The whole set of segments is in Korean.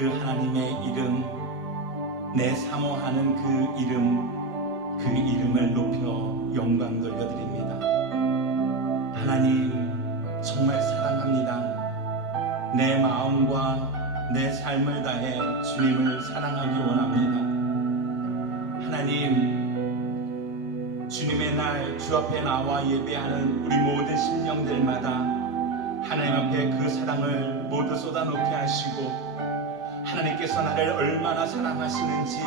그 하나님의 이름, 내 사모하는 그 이름을 높여 영광 돌려드립니다. 하나님 정말 사랑합니다. 내 마음과 내 삶을 다해 주님을 사랑하기 원합니다. 하나님, 주님의 날 주 앞에 나와 예배하는 우리 모든 심령들마다 하나님 앞에 그 사랑을 모두 쏟아놓게 하시고, 하나님께서 나를 얼마나 사랑하시는지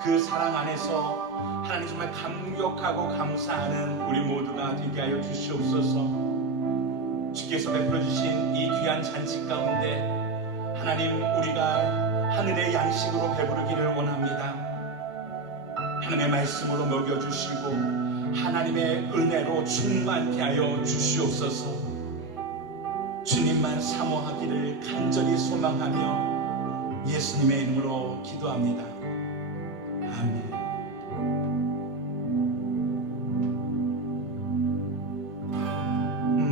그 사랑 안에서 하나님 정말 감격하고 감사하는 우리 모두가 되게 하여 주시옵소서. 주께서 베풀어 주신 이 귀한 잔치 가운데 하나님, 우리가 하늘의 양식으로 배부르기를 원합니다. 하나님의 말씀으로 먹여주시고 하나님의 은혜로 충만케 하여 주시옵소서. 주님만 사모하기를 간절히 소망하며 예수님의 이름으로 기도합니다. 아멘.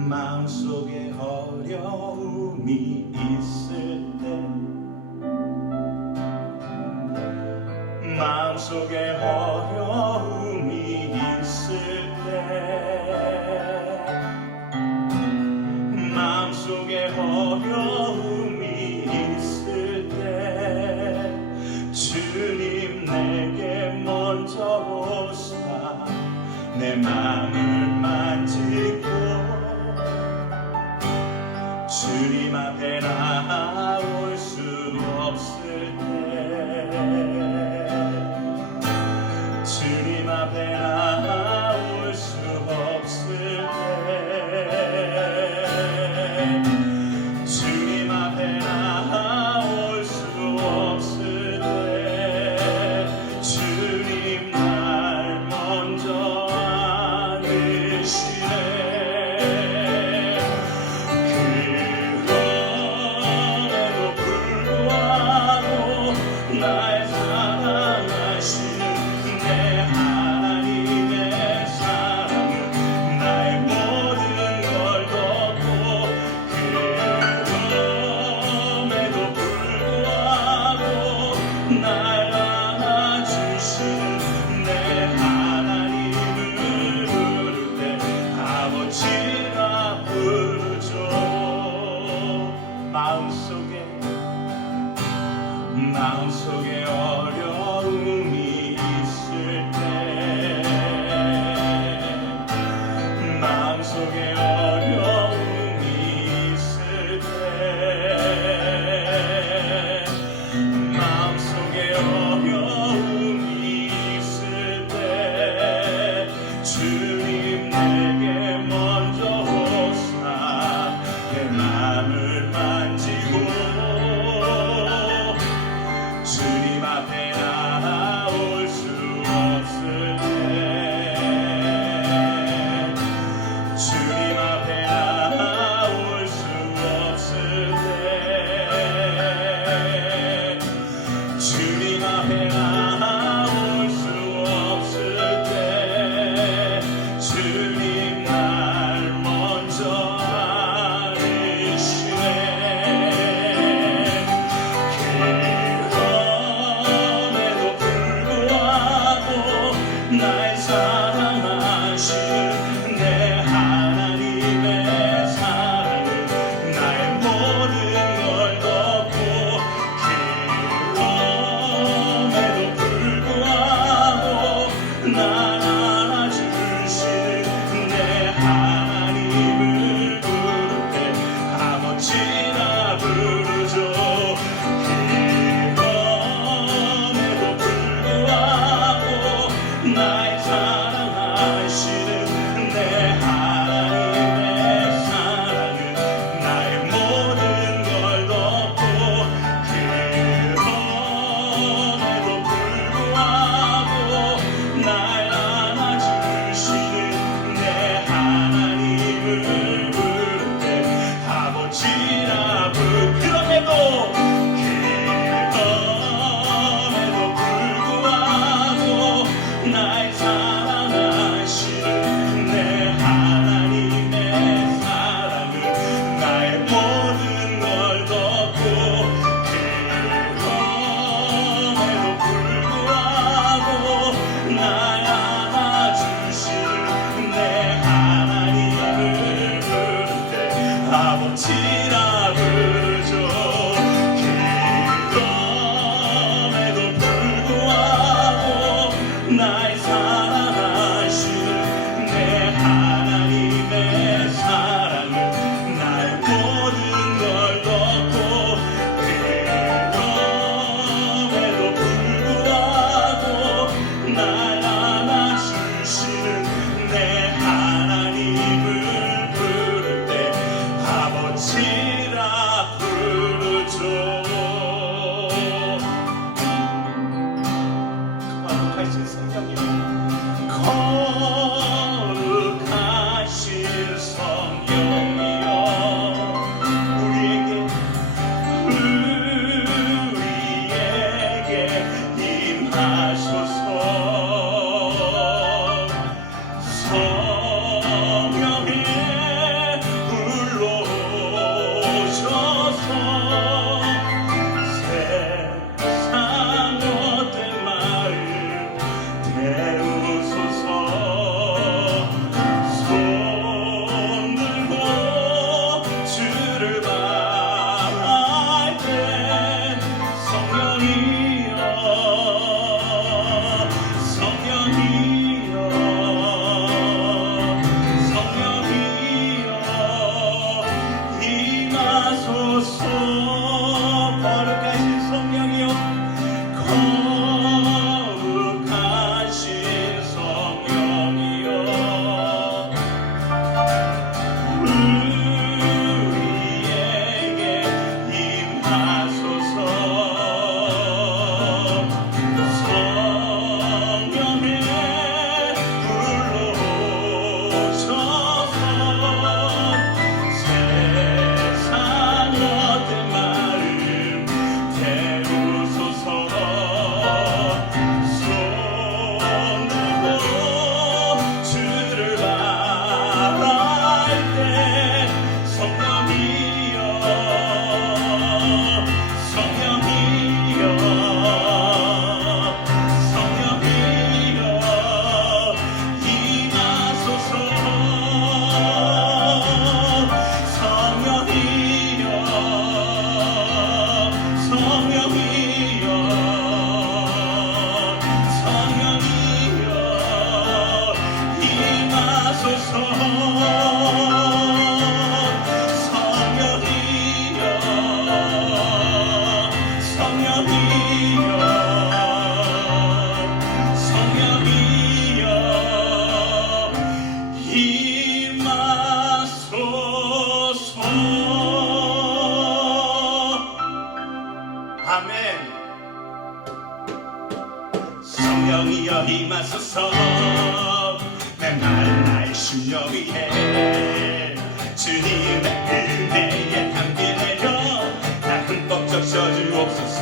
마음속에 어려움이 있을 때, 마음속에 어려움이 있을 때, 마음속에 어려움이 있을 때 주님 내게 먼저 오사 내 마음을 만지고 주님 앞에 나올 수 없을 때, 주님 앞에 나올 수 없을 때, 주님 앞에 나올 수 없을 때 주님 날 먼저 안으시네. 날 사랑하시는 내 하나님의 사랑은 나의 모든 걸 덮고, 그럼에도 불구하고 날 안아주시는 내 하나님을 부를 때 아버지라 부르죠. 마음속에 어려움이 있을 때, 마음속에 어려움이 있을 때, 마음속에 어려움이 있을 때 주님 내게 먼저 오사 내 마음을 만지고 주님 앞에 세우소서. 손 들고 주를 바랄 때 성령이여 성령이여 성령이여 임하소서. 성령이여 성령이여 성령이여 임하소서. 성령이여 성령이여 성령이여 임하소서. 아멘. 성령이여 임하소서. 메마른 나의 심령 위에 주님의 은혜에 담비 내려 나 흠뻑 적셔주옵소서.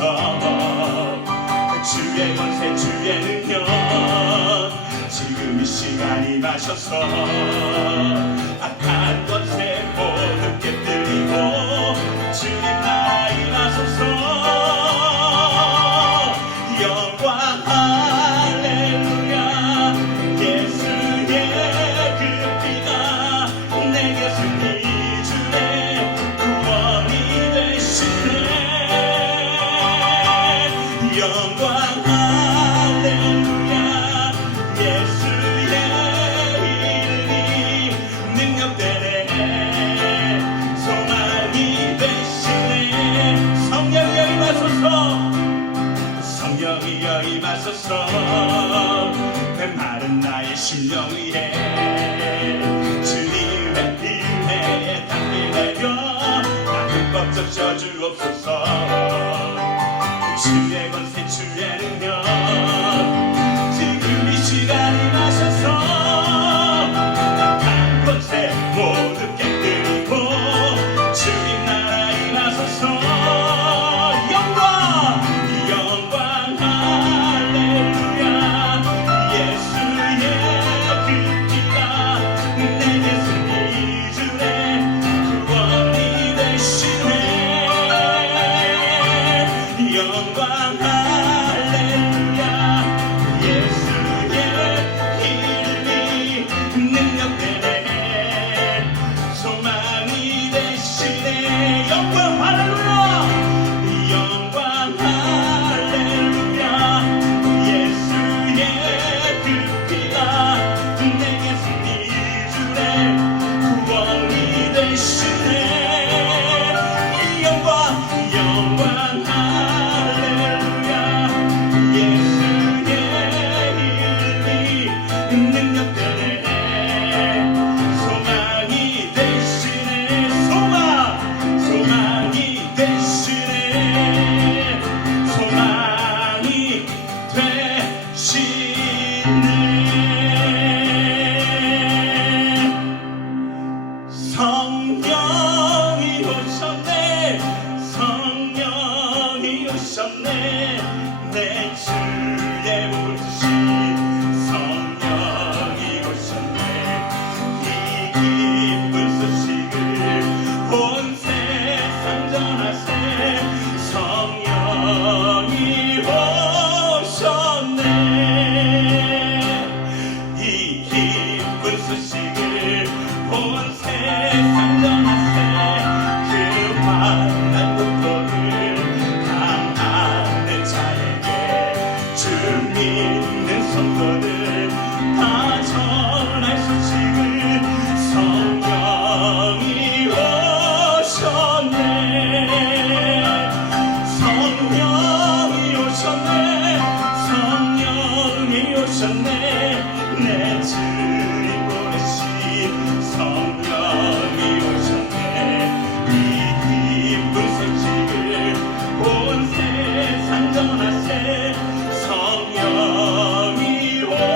주의 권세 주의 능력 지금 이 시간 임하셔서 악한 권세 모두 깨뜨리고 주님 나라 임하소서. 영광 할렐루야. 예수의 그 피가 내게 승리 주네 구원이 되시네. 영광 할렐루야. 예수의 이름이 능력되네 소망이 되시네. 성령이여 임하소서. 성령이여 임하소서. 메마른 나의 심령 위에 주님의 은혜에 담비 내려 나 흠뻑 적셔주옵소서. 주의 권세 주의 능력 지금 이 시간 임하셔서 악한 권세 모두 깨뜨리고 주님 나라 임하소서. 영광 할렐루야. 예수의 그 피가 내게 승리 주네 구원이 되시네. 영광 할렐루야. 예수의 이름이 능력되네 소망이 되시네. 영광 할렐루야. 영광 할렐루야. 예수의 그 피가 내게 승리 주네 구원이 되시네. 영광 할렐루야. 예수의 이름이 능력되네 소망이 되시네. 소망이 되시네. 소망이 되시네. 성령이 오셨네. 성령이 오셨네. 내 주의 물으신 성령이 오셨네. 이 기쁜 소식을 온 세상 전하세. 성령이 오셨네. 이 기쁜 소식을 온 세상 전하세. 그 환난 고통을 당하는 자에게 주 믿는 성도들 다 전할 소식을 성령이 오셨네. 성령이 오셨네. 성령이 오셨네. 내 주님 보내신 성령이 오셨네. 이 기쁜 소식을 온 세상 전하세. 성령이 오셨네.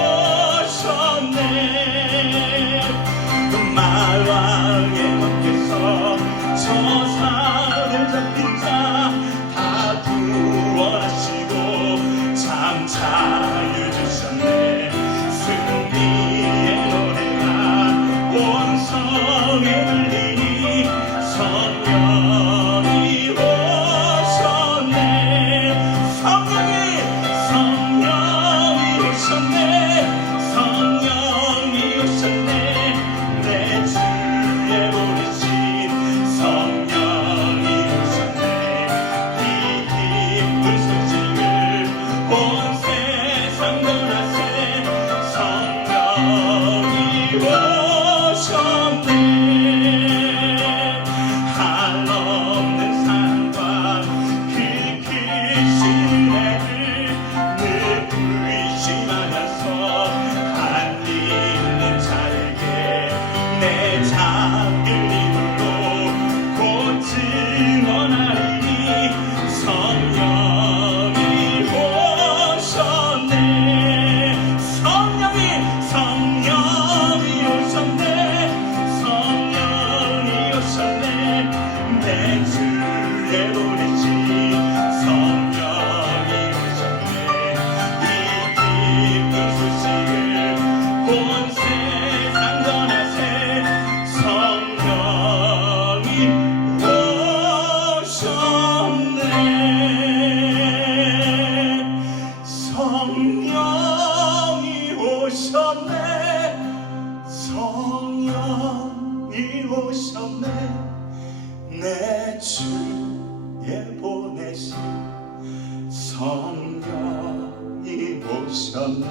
성령이 오셨네.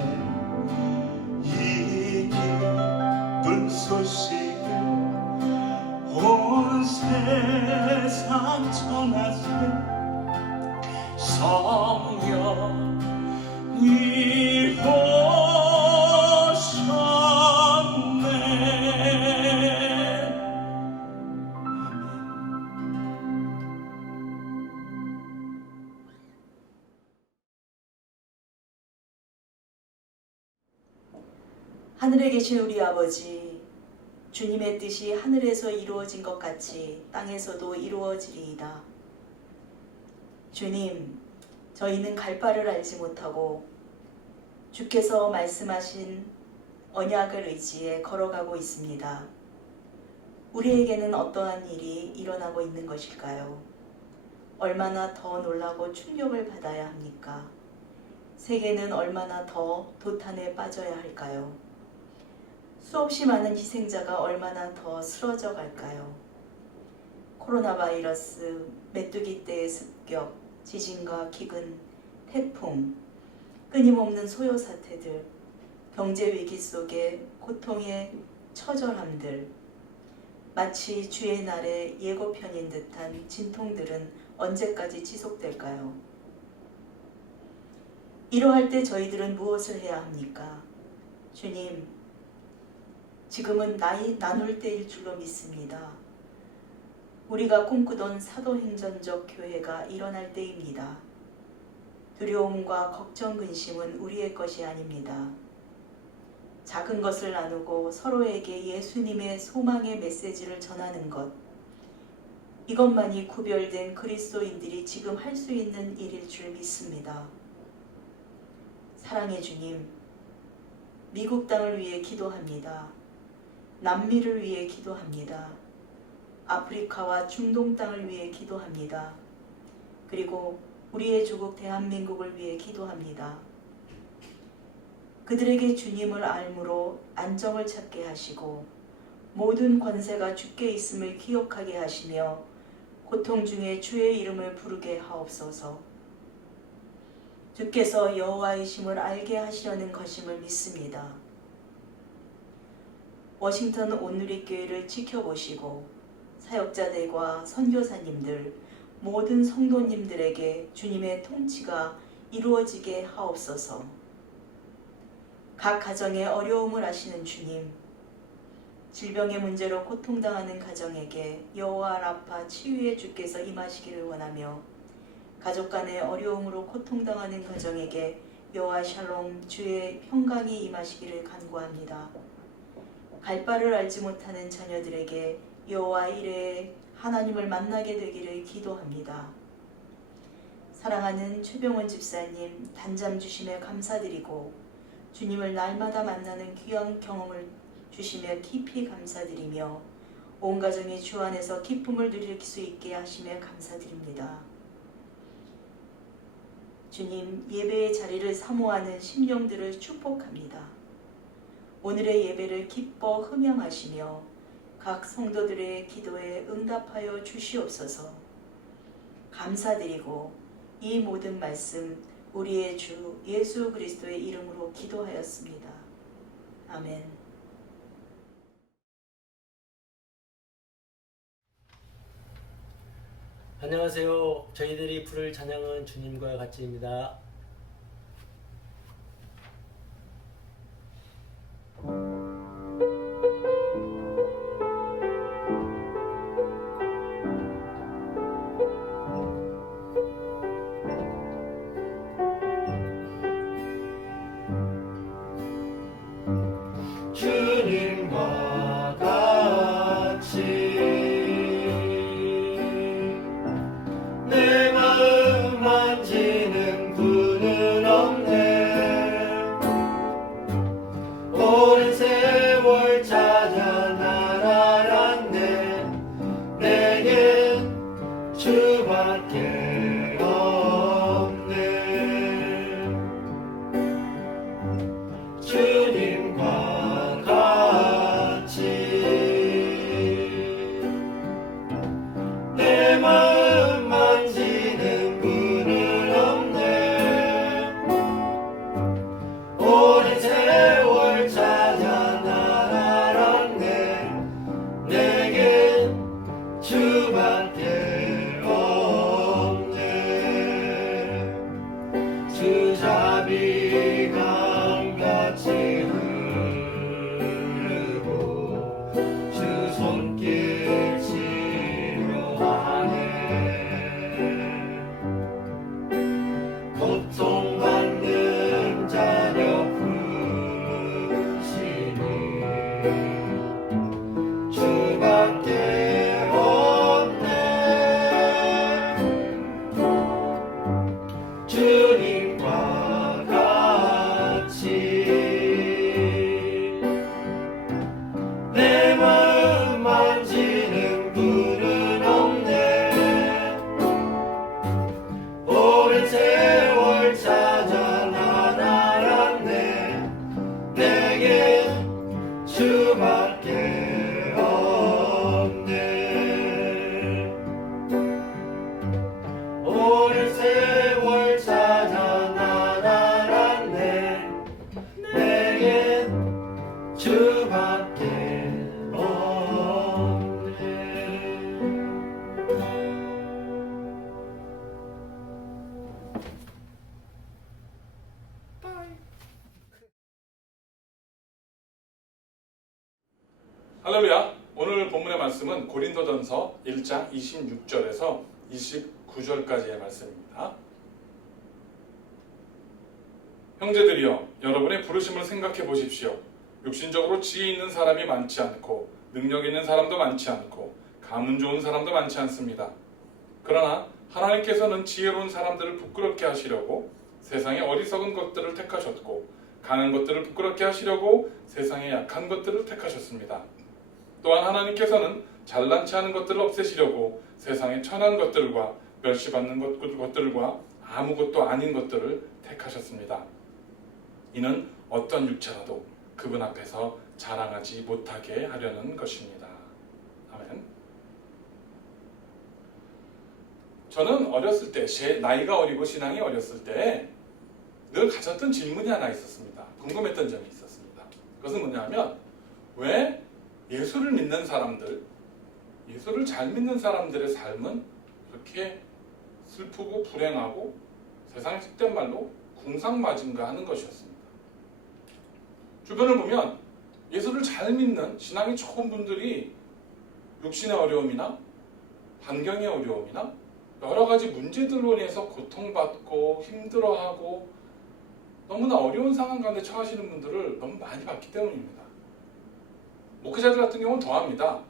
이 기쁜 소식을 온 세상 전하세. 성령이 오셨네. 하늘에 계신 우리 아버지, 주님의 뜻이 하늘에서 이루어진 것 같이 땅에서도 이루어지리이다. 주님, 저희는 갈 바를 알지 못하고 주께서 말씀하신 언약을 의지해 걸어가고 있습니다. 우리에게는 어떠한 일이 일어나고 있는 것일까요? 얼마나 더 놀라고 충격을 받아야 합니까? 세계는 얼마나 더 도탄에 빠져야 할까요? 수없이 많은 희생자가 얼마나 더 쓰러져 갈까요? 코로나 바이러스, 메뚜기 떼의 습격, 지진과 기근, 태풍, 끊임없는 소요 사태들, 경제 위기 속의 고통의 처절함들, 마치 주의 날의 예고편인 듯한 진통들은 언제까지 지속될까요? 이러할 때 저희들은 무엇을 해야 합니까? 주님, 지금은 나눌 때일 줄로 믿습니다. 우리가 꿈꾸던 사도행전적 교회가 일어날 때입니다. 두려움과 걱정, 근심은 우리의 것이 아닙니다. 작은 것을 나누고 서로에게 예수님의 소망의 메시지를 전하는 것, 이것만이 구별된 그리스도인들이 지금 할 수 있는 일일 줄 믿습니다. 사랑의 주님, 미국 땅을 위해 기도합니다. 남미를 위해 기도합니다. 아프리카와 중동 땅을 위해 기도합니다. 그리고 우리의 조국 대한민국을 위해 기도합니다. 그들에게 주님을 알므로 안정을 찾게 하시고 모든 권세가 주께 있음을 기억하게 하시며 고통 중에 주의 이름을 부르게 하옵소서. 주께서 여호와이심을 알게 하시려는 것임을 믿습니다. 워싱턴 온누리교회를 지켜보시고 사역자들과 선교사님들, 모든 성도님들에게 주님의 통치가 이루어지게 하옵소서. 각 가정의 어려움을 아시는 주님, 질병의 문제로 고통당하는 가정에게 여호와 라파 치유의 주께서 임하시기를 원하며 가족 간의 어려움으로 고통당하는 가정에게 여호와 샬롬 주의 평강이 임하시기를 간구합니다. 갈 바를 알지 못하는 자녀들에게 여호와 이레 하나님을 만나게 되기를 기도합니다. 사랑하는 최병원 집사님 단잠 주심에 감사드리고 주님을 날마다 만나는 귀한 경험을 주시며 깊이 감사드리며 온 가정이 주 안에서 기쁨을 누릴 수 있게 하시며 감사드립니다. 주님, 예배의 자리를 사모하는 심령들을 축복합니다. 오늘의 예배를 기뻐 흠양하시며 각 성도들의 기도에 응답하여 주시옵소서. 감사드리고 이 모든 말씀 우리의 주 예수 그리스도의 이름으로 기도하였습니다. 아멘. 안녕하세요. 저희들이 부를 찬양은 주님과 같이입니다. 주님과 같이 내 마음 만지는 분 물이 강같이 흐르고 주 손길 치료하네. 고통받는 자녀 부르시니 주밖에 없네. 주님과 같이 내 마음 만지는 분은 없네. 오랜 세월 찾아 난 알았네. 내게 주밖에 없네. 오랜 세월 찾아 난 알았네. 내겐 주밖에 없네. 할렐루야. 오늘 본문의 말씀은 고린도전서 1장 26절에서 29절까지의 말씀입니다. 형제들이여, 여러분의 부르심을 생각해 보십시오. 육신적으로 지혜 있는 사람이 많지 않고 능력 있는 사람도 많지 않고 가문 좋은 사람도 많지 않습니다. 그러나 하나님께서는 지혜로운 사람들을 부끄럽게 하시려고 세상의 어리석은 것들을 택하셨고 강한 것들을 부끄럽게 하시려고 세상의 약한 것들을 택하셨습니다. 또한 하나님께서는 잘난치 않은 것들을 없애시려고 세상의 천한 것들과 멸시받는 것들과 아무것도 아닌 것들을 택하셨습니다. 이는 어떤 육체라도 그분 앞에서 자랑하지 못하게 하려는 것입니다. 아멘. 저는 어렸을 때, 제 나이가 어리고 신앙이 어렸을 때 늘 가졌던 질문이 하나 있었습니다. 궁금했던 점이 있었습니다. 그것은 뭐냐면, 왜 예수를 믿는 사람들, 예수를 잘 믿는 사람들의 삶은 이렇게 슬프고 불행하고 세상에 속된 말로 궁상맞은가 하는 것이었습니다. 주변을 보면 예수를 잘 믿는 신앙이 좋은 분들이 육신의 어려움이나 환경의 어려움이나 여러 가지 문제들로 인해서 고통받고 힘들어하고 너무나 어려운 상황 가운데 처하시는 분들을 너무 많이 봤기 때문입니다. 목회자들 같은 경우는 더합니다.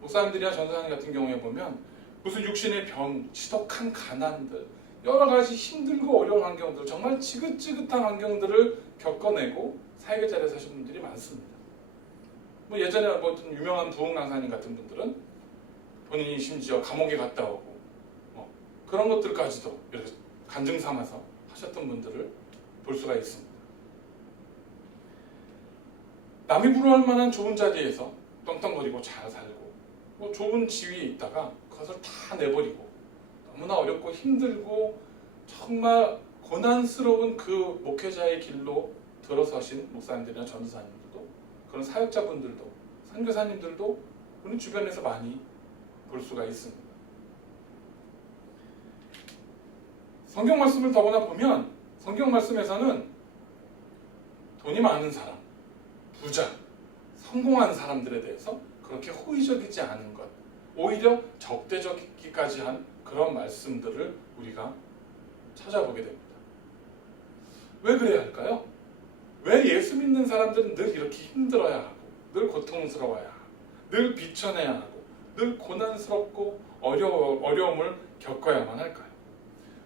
목사님들이나 전사님 같은 경우에 보면 무슨 육신의 병, 지독한 가난들, 여러 가지 힘들고 어려운 환경들, 정말 지긋지긋한 환경들을 겪어내고 사역의 자리에 사신 분들이 많습니다. 뭐 예전에 좀 유명한 부흥 강사님 같은 분들은 본인이 심지어 감옥에 갔다 오고 그런 것들까지도 이렇게 간증 삼아서 하셨던 분들을 볼 수가 있습니다. 남이 부러워할 만한 좋은 자리에서 떵떵거리고 잘 살고 뭐 좋은 지위에 있다가 그것을 다 내버리고 너무나 어렵고 힘들고 정말 고난스러운 그 목회자의 길로 들어서신 목사님들이나 전도사님들도 그런 사역자분들도 선교사님들도 우리 주변에서 많이 볼 수가 있습니다. 성경 말씀을 더구나 보면 성경 말씀에서는 돈이 많은 사람, 부자, 성공한 사람들에 대해서 그렇게 호의적이지 않은 것, 오히려 적대적이기까지 한 그런 말씀들을 우리가 찾아보게 됩니다. 왜 그래야 할까요? 왜 예수 믿는 사람들은 늘 이렇게 힘들어야 하고 늘 고통스러워야 하고 늘 비천해야 하고 늘 고난스럽고 어려움을 겪어야만 할까요?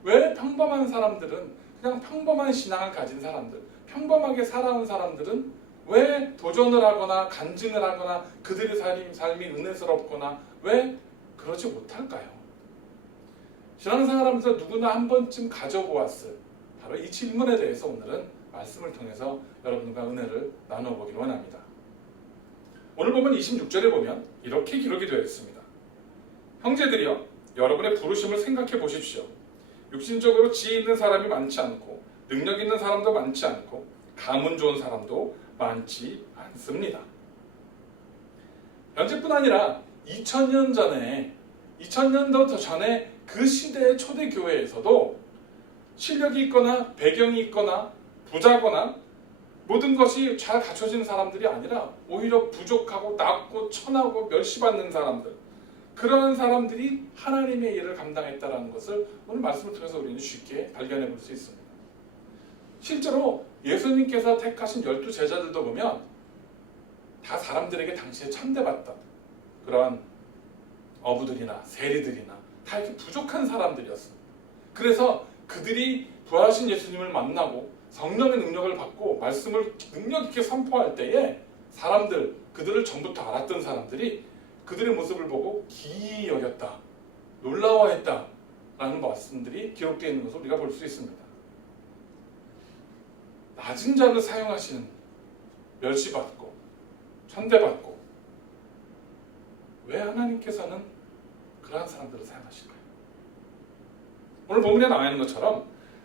왜 평범한 사람들은 그냥 평범한 신앙을 가진 사람들, 평범하게 살아온 사람들은 왜 도전을 하거나 간증을 하거나 그들의 삶이 은혜스럽거나 왜 그러지 못할까요? 신앙생활하면서 누구나 한 번쯤 가져보았을 바로 이 질문에 대해서 오늘은 말씀을 통해서 여러분과 은혜를 나눠보기를 원합니다. 오늘 보면 26절에 보면 이렇게 기록이 되어 있습니다. 형제들이여, 여러분의 부르심을 생각해 보십시오. 육신적으로 지혜 있는 사람이 많지 않고 능력 있는 사람도 많지 않고 가문 좋은 사람도 많지 않습니다. 현재뿐 아니라 2000년 2000년도 더 전에 그 시대의 초대교회에서도 실력이 있거나 배경이 있거나 부자거나 모든 것이 잘 갖춰진 사람들이 아니라 오히려 부족하고 낮고 천하고 멸시받는 사람들, 그러한 사람들이 하나님의 일을 감당했다는 것을 오늘 말씀을 통해서 우리는 쉽게 발견해 볼 수 있습니다. 실제로 예수님께서 택하신 12 제자들도 보면 다 사람들에게 당시에 천대받던 그러한 어부들이나 세리들이나 다 이렇게 부족한 사람들이었습니다. 그래서 그들이 부활하신 예수님을 만나고 성령의 능력을 받고 말씀을 능력 있게 선포할 때에 사람들, 그들을 전부터 알았던 사람들이 그들의 모습을 보고 기이히 여겼다, 놀라워했다 라는 말씀들이 기록되어 있는 것을 우리가 볼 수 있습니다. 낮은 자를 사용하시는, 멸시받고 천대받고, 왜 하나님께서는 그러한 사람들을 사용하실까요? 오늘 본문에 나와 있는 것처럼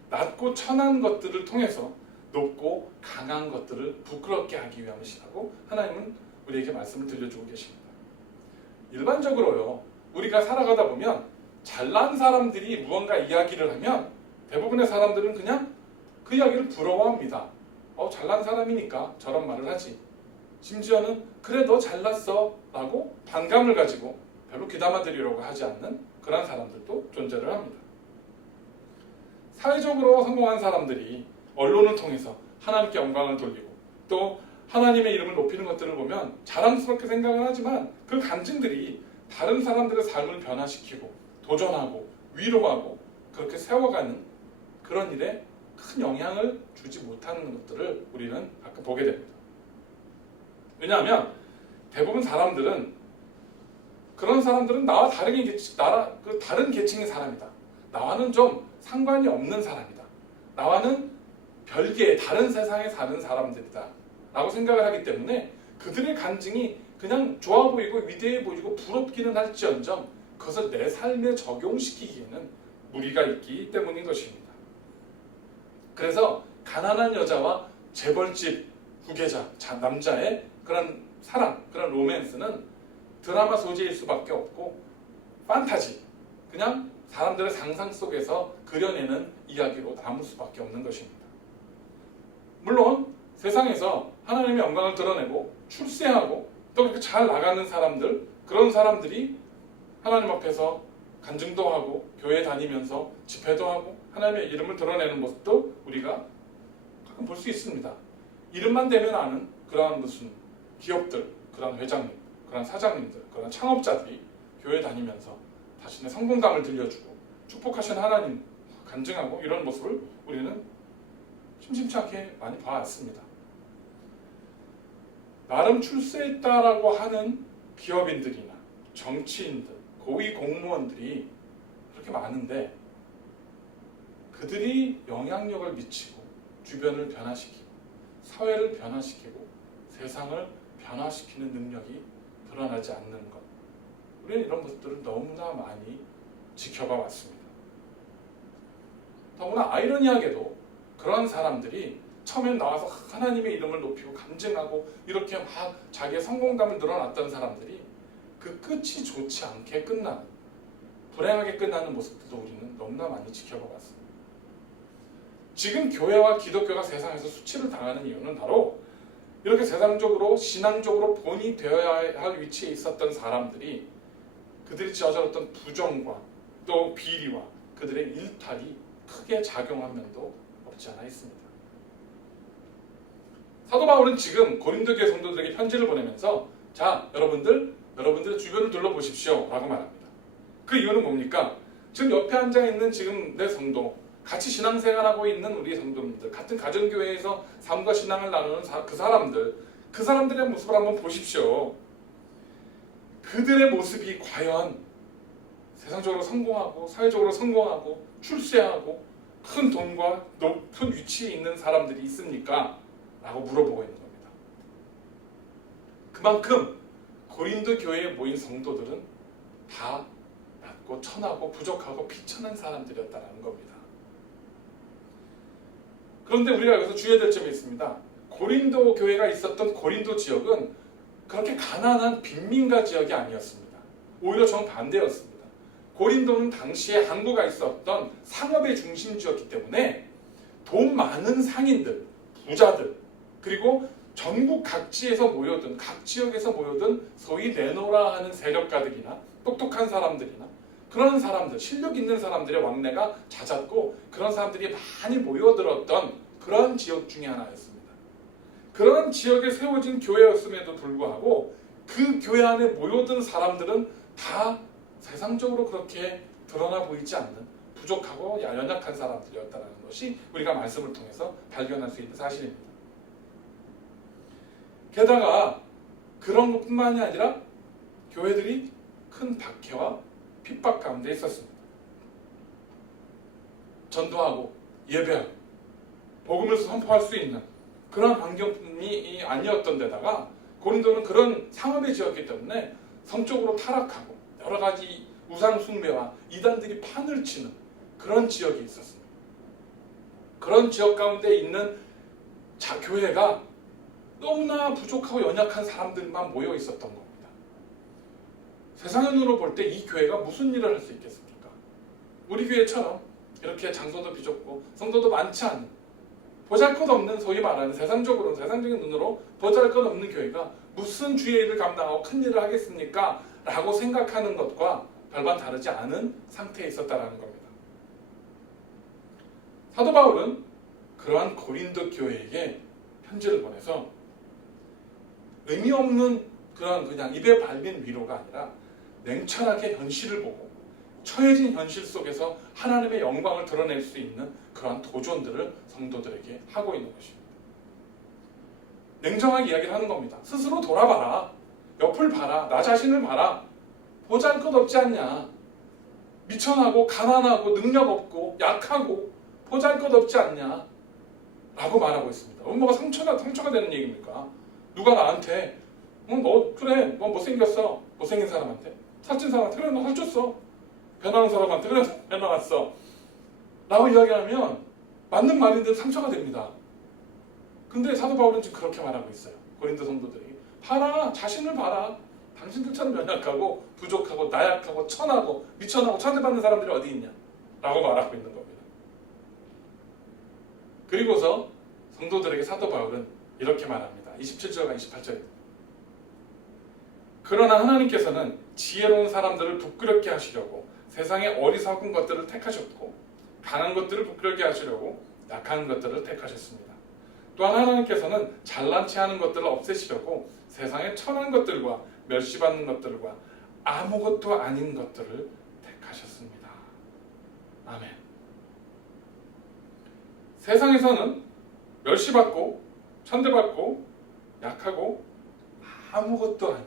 낮고 천한 것들을 통해서 높고 강한 것들을 부끄럽게 하기 위함이시라고 하나님은 우리에게 말씀을 들려주고 계십니다. 일반적으로요, 우리가 살아가다 보면 잘난 사람들이 무언가 이야기를 하면 대부분의 사람들은 그냥 그 이야기를 부러워합니다. 잘난 사람이니까 저런 말을 하지. 심지어는 그래 너 잘났어 라고 반감을 가지고 별로 귀담아 드리려고 하지 않는 그런 사람들도 존재를 합니다. 사회적으로 성공한 사람들이 언론을 통해서 하나님께 영광을 돌리고 또 하나님의 이름을 높이는 것들을 보면 자랑스럽게 생각을 하지만 그 간증들이 다른 사람들의 삶을 변화시키고 도전하고 위로하고 그렇게 세워가는 그런 일에 큰 영향을 주지 못하는 것들을 우리는 가끔 보게 됩니다. 왜냐하면 대부분 사람들은 그런 사람들은 나와 다른 계층의 사람이다. 나와는 좀 상관이 없는 사람이다. 나와는 별개의 다른 세상에 사는 사람들이다 라고 생각을 하기 때문에 그들의 간증이 그냥 좋아 보이고 위대해 보이고 부럽기는 할지언정 그것을 내 삶에 적용시키기에는 무리가 있기 때문인 것입니다. 그래서 가난한 여자와 재벌집 후계자 남자의 그런 사랑, 그런 로맨스는 드라마 소재일 수밖에 없고 판타지, 그냥 사람들의 상상 속에서 그려내는 이야기로 남을 수밖에 없는 것입니다. 물론 세상에서 하나님의 영광을 드러내고 출세하고 또 그렇게 잘 나가는 사람들, 그런 사람들이 하나님 앞에서 간증도 하고 교회 다니면서 집회도 하고 하나님의 이름을 드러내는 모습도 우리가 가끔 볼 수 있습니다. 이름만 대면 아는 그러한 무슨 기업들, 그런 회장님, 그런 사장님들, 그런 창업자들이 교회 다니면서 자신의 성공담을 들려주고 축복하신 하나님 간증하고 이런 모습을 우리는 심심치 않게 많이 봐왔습니다. 나름 출세했다라고 하는 기업인들이나 정치인들, 고위 공무원들이 그렇게 많은데 그들이 영향력을 미치고 주변을 변화시키고 사회를 변화시키고 세상을 변화시키는 능력이 드러나지 않는 것, 우리는 이런 모습들을 너무나 많이 지켜봐 왔습니다. 더구나 아이러니하게도 그러한 사람들이 처음에 나와서 하나님의 이름을 높이고 간증하고 이렇게 막 자기의 성공감을 늘어났던 사람들이 그 끝이 좋지 않게 끝나는, 불행하게 끝나는 모습들도 우리는 너무나 많이 지켜봐 왔습니다. 지금 교회와 기독교가 세상에서 수치를 당하는 이유는 바로 이렇게 세상적으로 신앙적으로 본이 되어야 할 위치에 있었던 사람들이 그들이 저질렀던 부정과 또 비리와 그들의 일탈이 크게 작용한 면도 없지 않아 있습니다. 사도 바울은 지금 고린도 교회 성도들에게 편지를 보내면서 자, 여러분들의 주변을 둘러보십시오 라고 말합니다. 그 이유는 뭡니까? 지금 옆에 앉아있는 지금 내 성도, 같이 신앙생활하고 있는 우리 성도님들, 같은 가정교회에서 삶과 신앙을 나누는 그 사람들의 모습을 한번 보십시오. 그들의 모습이 과연 세상적으로 성공하고 사회적으로 성공하고 출세하고 큰 돈과 높은 위치에 있는 사람들이 있습니까? 라고 물어보고 있는 겁니다. 그만큼 고린도 교회에 모인 성도들은 다 낮고 천하고 부족하고 비천한 사람들이었다는 겁니다. 그런데 우리가 여기서 주의해야 될 점이 있습니다. 고린도 교회가 있었던 고린도 지역은 그렇게 가난한 빈민가 지역이 아니었습니다. 오히려 정반대였습니다. 고린도는 당시에 항구가 있었던 상업의 중심지였기 때문에 돈 많은 상인들, 부자들, 그리고 전국 각지에서 모여든, 각 지역에서 모여든 소위 내노라 하는 세력가들이나 똑똑한 사람들이나 그런 사람들, 실력 있는 사람들의 왕래가 잦았고 그런 사람들이 많이 모여들었던 그런 지역 중에 하나였습니다. 그런 지역에 세워진 교회였음에도 불구하고 그 교회 안에 모여든 사람들은 다 세상적으로 그렇게 드러나 보이지 않는 부족하고 연약한 사람들이었다는 것이 우리가 말씀을 통해서 발견할 수 있는 사실입니다. 게다가 그런 것뿐만이 아니라 교회들이 큰 박해와 핍박 가운데 있었습니다. 전도하고 예배하고 복음을 선포할 수 있는 그런 환경이 아니었던 데다가 고린도는 그런 상업의 지역이기 때문에 성적으로 타락하고 여러 가지 우상 숭배와 이단들이 판을 치는 그런 지역이 있었습니다. 그런 지역 가운데 있는 교회가 너무나 부족하고 연약한 사람들만 모여 있었던 겁니다. 세상의 눈으로 볼 때 이 교회가 무슨 일을 할 수 있겠습니까? 우리 교회처럼 이렇게 장소도 비좁고 성도도 많지 않은 보잘것없는, 소위 말하는 세상적인 눈으로 보잘것없는 교회가 무슨 주의 일을 감당하고 큰 일을 하겠습니까? 라고 생각하는 것과 별반 다르지 않은 상태에 있었다는 겁니다. 사도 바울은 그러한 고린도 교회에게 편지를 보내서 의미 없는 그냥 입에 발린 위로가 아니라 냉철하게 현실을 보고 처해진 현실 속에서 하나님의 영광을 드러낼 수 있는 그러한 도전들을 성도들에게 하고 있는 것입니다. 냉정하게 이야기를 하는 겁니다. 스스로 돌아봐라. 옆을 봐라. 나 자신을 봐라. 보잘것없지 않냐. 미천하고 가난하고 능력 없고 약하고 보잘것없지 않냐 라고 말하고 있습니다. 뭐가 상처가 되는 얘기입니까? 누가 나한테 너 그래 뭐 못생겼어. 못생긴 사람한테 살찐 사람한테 그래 너 살쪘어. 변하는 사람한테 그래 변화왔어 라고 이야기하면 맞는 말인데 상처가 됩니다. 근데 사도 바울은 지금 그렇게 말하고 있어요. 고린도 성도들에게 봐라. 자신을 봐라. 당신들처럼 연약하고 부족하고 나약하고 천하고 미천하고 천대받는 사람들이 어디 있냐 라고 말하고 있는 겁니다. 그리고서 성도들에게 사도 바울은 이렇게 말합니다. 27절과 28절입니다. 그러나 하나님께서는 지혜로운 사람들을 부끄럽게 하시려고 세상의 어리석은 것들을 택하셨고 강한 것들을 부끄럽게 하시려고 약한 것들을 택하셨습니다. 또한 하나님께서는 잘난 체 하는 것들을 없애시려고 세상의 천한 것들과 멸시받는 것들과 아무것도 아닌 것들을 택하셨습니다. 아멘. 세상에서는 멸시받고 천대받고 약하고 아무것도 아닌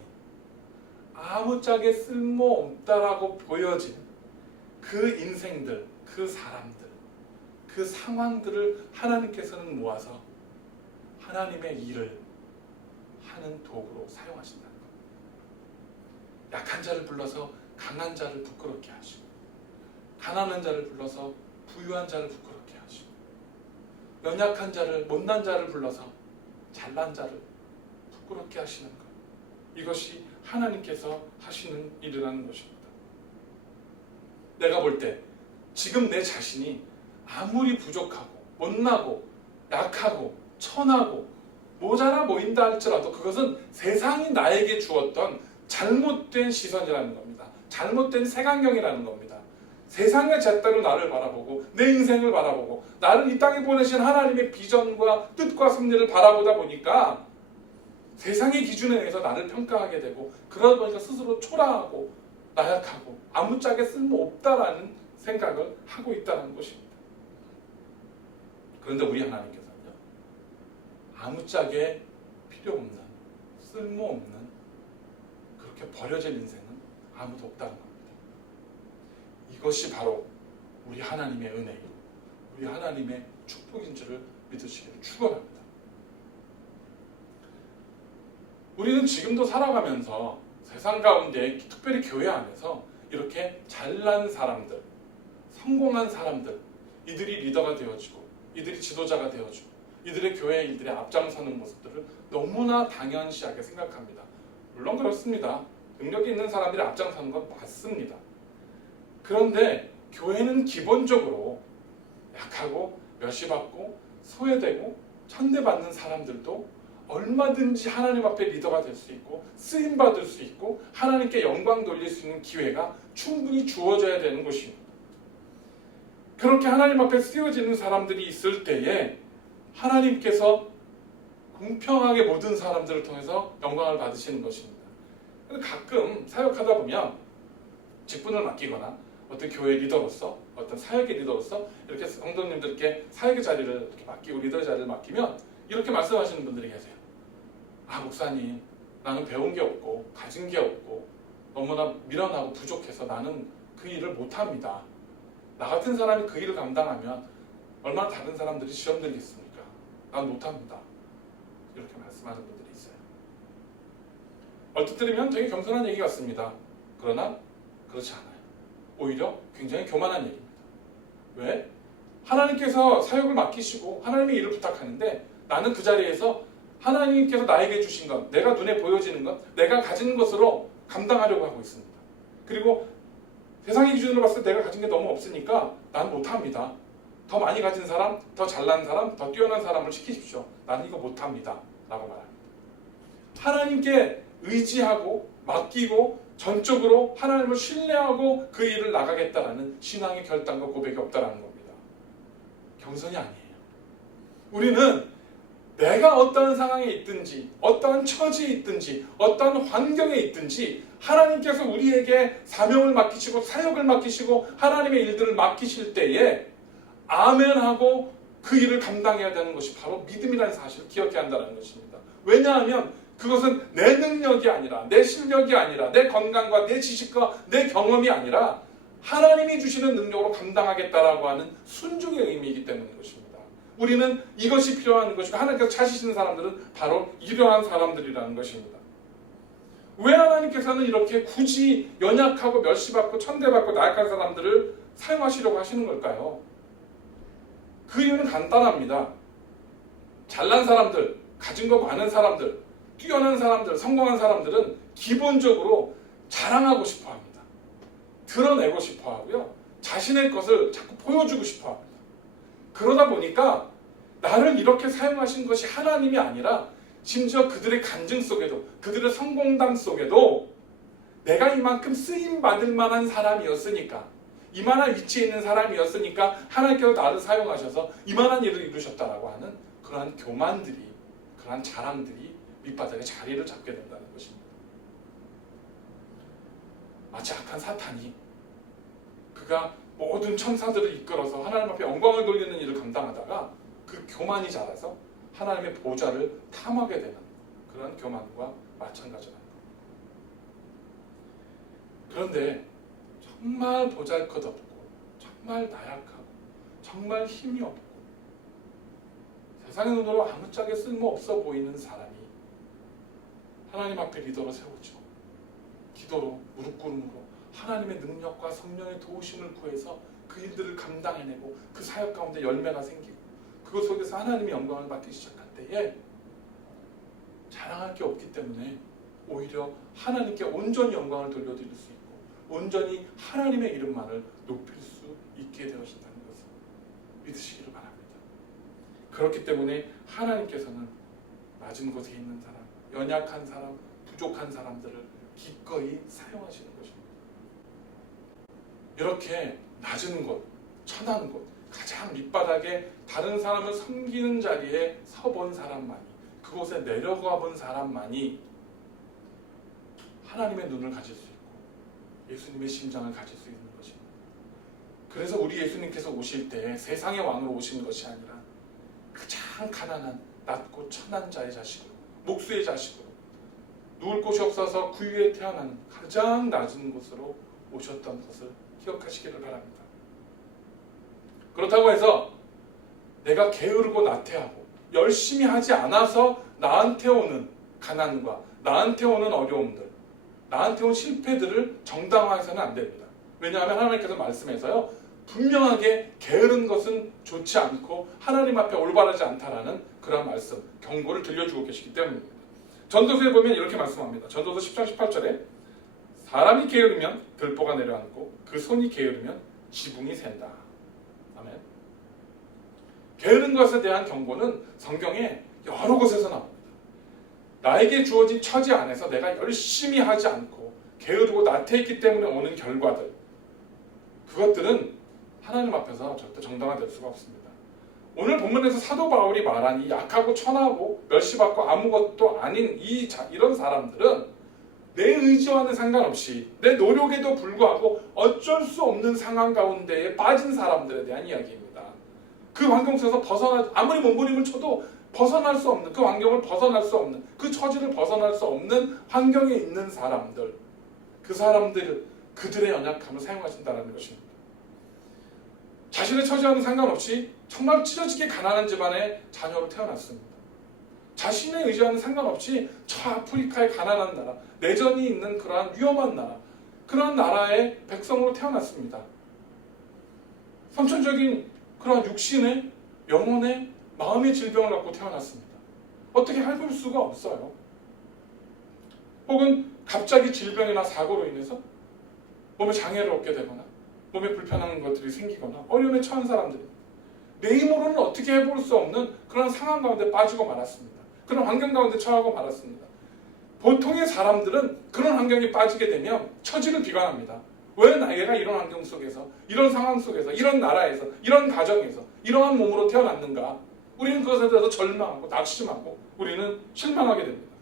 아무짝에 쓸모없다라고 보여진 그 인생들, 그 사람들, 그 상황들을 하나님께서는 모아서 하나님의 일을 하는 도구로 사용하신다는 겁니다. 약한 자를 불러서 강한 자를 부끄럽게 하시고 가난한 자를 불러서 부유한 자를 부끄럽게 하시고 연약한 자를, 못난 자를 불러서 잘난 자를 부끄럽게 하시는 것. 이것이 하나님께서 하시는 일이라는 것입니다. 내가 볼 때 지금 내 자신이 아무리 부족하고 못나고 약하고 천하고 모자라 보인다 할지라도 그것은 세상이 나에게 주었던 잘못된 시선이라는 겁니다. 잘못된 색안경이라는 겁니다. 세상의 잣대로 나를 바라보고 내 인생을 바라보고 나를 이 땅에 보내신 하나님의 비전과 뜻과 섭리를 바라보다 보니까 세상의 기준에 의해서 나를 평가하게 되고 그러다 보니까 스스로 초라하고 나약하고 아무짝에 쓸모없다라는 생각을 하고 있다는 것입니다. 그런데 우리 하나님께서는요, 아무짝에 필요없는 쓸모없는 그렇게 버려질 인생은 아무도 없다는 겁니다. 이것이 바로 우리 하나님의 은혜요, 우리 하나님의 축복인 줄을 믿으시기를 축원합니다. 우리는 지금도 살아가면서 세상 가운데 특별히 교회 안에서 이렇게 잘난 사람들, 성공한 사람들, 이들이 리더가 되어지고 이들이 지도자가 되어지고 이들의 교회 일들에 앞장서는 모습들을 너무나 당연시하게 생각합니다. 물론 그렇습니다. 능력이 있는 사람들이 앞장서는 건 맞습니다. 그런데 교회는 기본적으로 약하고 멸시받고 소외되고 천대받는 사람들도 얼마든지 하나님 앞에 리더가 될 수 있고 쓰임받을 수 있고 하나님께 영광 돌릴 수 있는 기회가 충분히 주어져야 되는 것입니다. 그렇게 하나님 앞에 쓰여지는 사람들이 있을 때에 하나님께서 공평하게 모든 사람들을 통해서 영광을 받으시는 것입니다. 가끔 사역하다 보면 직분을 맡기거나 어떤 교회 리더로서 어떤 사역의 리더로서 이렇게 성도님들께 사역의 자리를 이렇게 맡기고 리더의 자리를 맡기면 이렇게 말씀하시는 분들이 계세요. 아, 목사님, 나는 배운 게 없고 가진 게 없고 너무나 미련하고 부족해서 나는 그 일을 못합니다. 나 같은 사람이 그 일을 감당하면 얼마나 다른 사람들이 시험 들겠습니까? 난 못합니다. 이렇게 말씀하는 분들이 있어요. 얼핏 들으면 되게 겸손한 얘기 같습니다. 그러나 그렇지 않아요. 오히려 굉장히 교만한 얘기입니다. 왜? 하나님께서 사역을 맡기시고 하나님의 일을 부탁하는데 나는 그 자리에서 하나님께서 나에게 주신 것, 내가 눈에 보여지는 것, 내가 가진 것으로 감당하려고 하고 있습니다. 그리고 세상의 기준으로 봤을 때 내가 가진 게 너무 없으니까 난 못합니다. 더 많이 가진 사람, 더 잘난 사람, 더 뛰어난 사람을 시키십시오. 나는 이거 못합니다. 라고 말합니다. 하나님께 의지하고 맡기고 전적으로 하나님을 신뢰하고 그 일을 나가겠다라는 신앙의 결단과 고백이 없다라는 겁니다. 겸손이 아니에요. 우리는 내가 어떠한 상황에 있든지 어떠한 처지에 있든지 어떠한 환경에 있든지 하나님께서 우리에게 사명을 맡기시고 사역을 맡기시고 하나님의 일들을 맡기실 때에 아멘하고 그 일을 감당해야 되는 것이 바로 믿음이라는 사실을 기억해야 한다는 것입니다. 왜냐하면 그것은 내 능력이 아니라 내 실력이 아니라 내 건강과 내 지식과 내 경험이 아니라 하나님이 주시는 능력으로 감당하겠다라고 하는 순종의 의미이기 때문인 것입니다. 우리는 이것이 필요한 것이고 하나님께서 찾으시는 사람들은 바로 이러한 사람들이라는 것입니다. 왜 하나님께서는 이렇게 굳이 연약하고 멸시받고 천대받고 나약한 사람들을 사용하시려고 하시는 걸까요? 그 이유는 간단합니다. 잘난 사람들, 가진 거 많은 사람들, 뛰어난 사람들, 성공한 사람들은 기본적으로 자랑하고 싶어 합니다. 드러내고 싶어 하고요. 자신의 것을 자꾸 보여주고 싶어 합니다. 그러다 보니까 나를 이렇게 사용하신 것이 하나님이 아니라 심지어 그들의 간증 속에도 그들의 성공담 속에도 내가 이만큼 쓰임받을 만한 사람이었으니까 이만한 위치에 있는 사람이었으니까 하나님께서 나를 사용하셔서 이만한 일을 이루셨다라고 하는 그러한 교만들이 그러한 자랑들이 밑바닥에 자리를 잡게 된다는 것입니다. 마치 악한 사탄이 그가 모든 천사들을 이끌어서 하나님 앞에 영광을 돌리는 일을 감당하다가 그 교만이 자라서 하나님의 보좌를 탐하게 되는 그런 교만과 마찬가지라는 겁니다. 그런데 정말 보잘것없고 정말 나약하고 정말 힘이 없고 세상의 눈으로 아무짝에 쓸모없어 보이는 사람이 하나님 앞에 리더로 세우죠. 기도로 무릎 꿇음으로 하나님의 능력과 성령의 도우심을 구해서 그 일들을 감당해내고 그 사역 가운데 열매가 생기고 그것 속에서 하나님의 영광을 받기 시작할 때에 자랑할 게 없기 때문에 오히려 하나님께 온전히 영광을 돌려드릴 수 있고 온전히 하나님의 이름만을 높일 수 있게 되어진다는 것을 믿으시기를 바랍니다. 그렇기 때문에 하나님께서는 낮은 곳에 있는 사람, 연약한 사람, 부족한 사람들을 기꺼이 사용하시는 것입니다. 이렇게 낮은 곳, 천한 곳, 가장 밑바닥에 다른 사람을 섬기는 자리에 서본 사람만이 그곳에 내려가 본 사람만이 하나님의 눈을 가질 수 있고 예수님의 심장을 가질 수 있는 것입니다. 그래서 우리 예수님께서 오실 때 세상의 왕으로 오신 것이 아니라 가장 가난한 낮고 천한 자의 자식으로 목수의 자식으로 누울 곳이 없어서 구유에 태어난 가장 낮은 곳으로 오셨던 것을 기억하시기를 바랍니다. 그렇다고 해서 내가 게으르고 나태하고 열심히 하지 않아서 나한테 오는 가난과 나한테 오는 어려움들, 나한테 온 실패들을 정당화해서는 안 됩니다. 왜냐하면 하나님께서 말씀해서요 분명하게 게으른 것은 좋지 않고 하나님 앞에 올바르지 않다라는 그런 말씀, 경고를 들려주고 계시기 때문입니다. 전도서에 보면 이렇게 말씀합니다. 전도서 10장 18절에 사람이 게으르면 들보가 내려앉고 그 손이 게으르면 지붕이 샌다. 아멘. 게으른 것에 대한 경고는 성경에 여러 곳에서 나옵니다. 나에게 주어진 처지 안에서 내가 열심히 하지 않고 게으르고 나태했기 때문에 오는 결과들, 그것들은 하나님 앞에서 절대 정당화될 수가 없습니다. 오늘 본문에서 사도 바울이 말한 이 약하고 천하고 멸시받고 아무것도 아닌 이런 사람들은 내 의지와는 상관없이 내 노력에도 불구하고 어쩔 수 없는 상황 가운데에 빠진 사람들에 대한 이야기입니다. 그 환경 속에서 아무리 몸부림을 쳐도 벗어날 수 없는, 그 환경을 벗어날 수 없는, 그 처지를 벗어날 수 없는 환경에 있는 사람들, 그 사람들, 그들의 연약함을 사용하신다는 것입니다. 자신의 처지와는 상관없이 정말 찢어지게 가난한 집안의 자녀로 태어났습니다. 자신의 의지와는 상관없이 저 아프리카의 가난한 나라, 내전이 있는 그러한 위험한 나라, 그런 나라의 백성으로 태어났습니다. 선천적인 그러한 육신의, 영혼의, 마음의 질병을 갖고 태어났습니다. 어떻게 해볼 수가 없어요. 혹은 갑자기 질병이나 사고로 인해서 몸에 장애를 얻게 되거나 몸에 불편한 것들이 생기거나 어려움에 처한 사람들입니다. 내 힘으로는 어떻게 해볼 수 없는 그런 상황 가운데 빠지고 말았습니다. 그런 환경 가운데 처하고 말았습니다. 보통의 사람들은 그런 환경에 빠지게 되면 처지를 비관합니다. 왜 내가 이런 환경 속에서, 이런 상황 속에서, 이런 나라에서, 이런 가정에서 이러한 몸으로 태어났는가? 우리는 그것에 대해서 절망하고 낙심하고 우리는 실망하게 됩니다.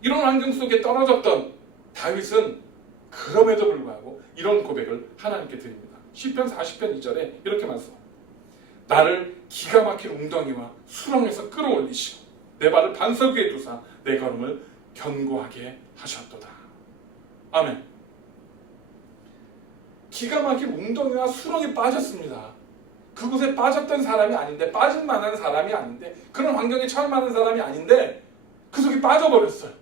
이런 환경 속에 떨어졌던 다윗은 그럼에도 불구하고 이런 고백을 하나님께 드립니다. 시편 40편 2절에 이렇게 말씀합니다. 나를 기가 막힌 웅덩이와 수렁에서 끌어올리시고 내 발을 반석 위에 두사 내 걸음을 견고하게 하셨도다. 아멘. 기가 막힌 웅덩이와 수렁에 빠졌습니다. 그곳에 빠졌던 사람이 아닌데, 빠질 만한 사람이 아닌데, 그런 환경에 처할 만한 사람이 아닌데 그 속에 빠져버렸어요.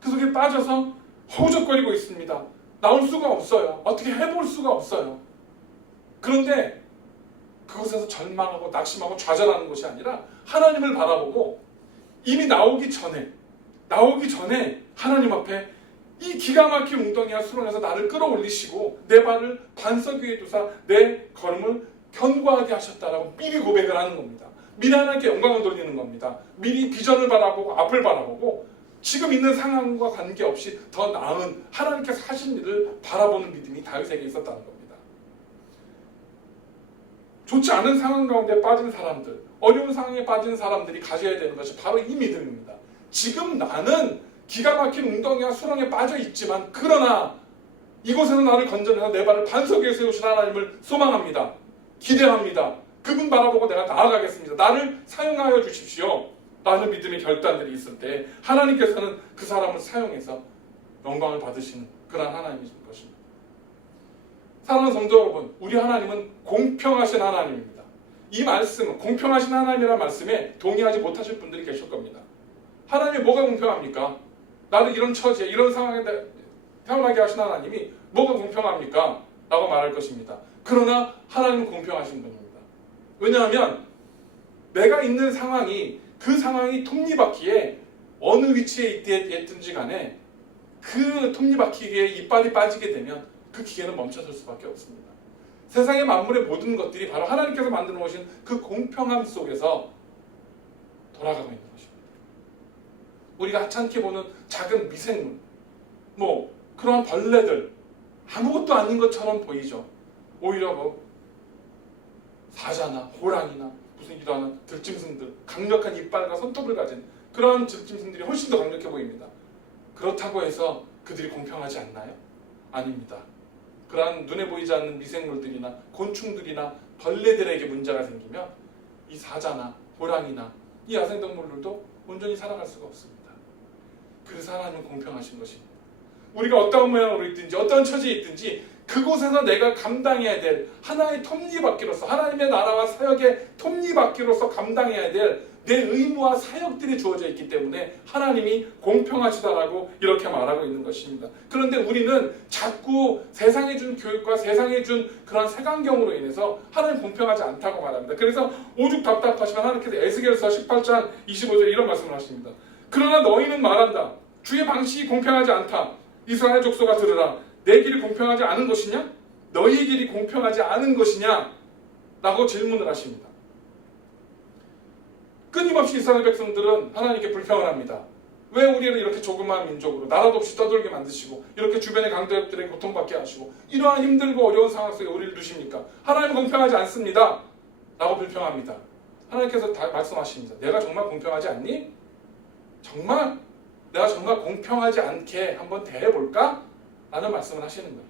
그 속에 빠져서 허우적거리고 있습니다. 나올 수가 없어요. 어떻게 해볼 수가 없어요. 그런데 그곳에서 절망하고 낙심하고 좌절하는 것이 아니라 하나님을 바라보고 이미 나오기 전에 하나님 앞에 이 기가 막힌 웅덩이와 수렁에서 나를 끌어올리시고 내 발을 반석 위에 두사 내 걸음을 견고하게 하셨다라고 미리 고백을 하는 겁니다. 미리 하나님께 영광을 돌리는 겁니다. 미리 비전을 바라보고 앞을 바라보고 지금 있는 상황과 관계없이 더 나은 하나님께서 하신 일을 바라보는 믿음이 다윗에게 있었다는 겁니다. 좋지 않은 상황 가운데 빠진 사람들, 어려운 상황에 빠진 사람들이 가져야 되는 것이 바로 이 믿음입니다. 지금 나는 기가 막힌 웅덩이와 수렁에 빠져 있지만 그러나 이곳에서 나를 건져내서 내 발을 반석 위에 세우신 하나님을 소망합니다. 기대합니다. 그분 바라보고 내가 나아가겠습니다. 나를 사용하여 주십시오. 라는 믿음의 결단들이 있을 때 하나님께서는 그 사람을 사용해서 영광을 받으시는 그런 하나님이신 것입니다. 사랑하는 성도 여러분, 우리 하나님은 공평하신 하나님입니다. 이 말씀, 공평하신 하나님이라는 말씀에 동의하지 못하실 분들이 계실 겁니다. 하나님이 뭐가 공평합니까? 나를 이런 처지에, 이런 상황에 태어나게 하신 하나님이 뭐가 공평합니까? 라고 말할 것입니다. 그러나 하나님은 공평하신 분입니다. 왜냐하면 내가 있는 상황이 그 상황이 톱니바퀴에 어느 위치에 있든지 간에 그 톱니바퀴에 이빨이 빠지게 되면 그 기계는 멈춰설 수밖에 없습니다. 세상의 만물의 모든 것들이 바로 하나님께서 만들어 놓으신 그 공평함 속에서 돌아가고 있는 것입니다. 우리가 하찮게 보는 작은 미생물, 그런 벌레들 아무것도 아닌 것처럼 보이죠. 오히려 사자나 호랑이나 무슨 이러한 들짐승들, 강력한 이빨과 손톱을 가진 그런 들짐승들이 훨씬 더 강력해 보입니다. 그렇다고 해서 그들이 공평하지 않나요? 아닙니다. 그러한 눈에 보이지 않는 미생물들이나 곤충들이나 벌레들에게 문제가 생기면 이 사자나 호랑이나 이 야생동물들도 온전히 살아갈 수가 없습니다. 그래서 하나님은 공평하신 것입니다. 우리가 어떤 모양으로 있든지 어떤 처지에 있든지 그곳에서 내가 감당해야 될 하나의 톱니바퀴로서, 하나님의 나라와 사역의 톱니바퀴로서 감당해야 될 내 의무와 사역들이 주어져 있기 때문에 하나님이 공평하시다라고 이렇게 말하고 있는 것입니다. 그런데 우리는 자꾸 세상에 준 교육과 세상에 준 그런 색안경으로 인해서 하나님 공평하지 않다고 말합니다. 그래서 오죽 답답하시면 하나님께서 에스겔서 18장 25절 이런 말씀을 하십니다. 그러나 너희는 말한다. 주의 방식이 공평하지 않다. 이스라엘 족속아 들으라. 내 길이 공평하지 않은 것이냐? 너희 길이 공평하지 않은 것이냐? 라고 질문을 하십니다. 끊임없이 이스라엘 백성들은 하나님께 불평을 합니다. 왜 우리를 이렇게 조그마한 민족으로 나라도 없이 떠돌게 만드시고 이렇게 주변의 강대국들에게 고통받게 하시고 이러한 힘들고 어려운 상황 속에 우리를 두십니까? 하나님 공평하지 않습니다. 라고 불평합니다. 하나님께서 다 말씀하십니다. 내가 정말 공평하지 않니? 정말? 내가 정말 공평하지 않게 한번 대해볼까? 라는 말씀을 하시는 거예요.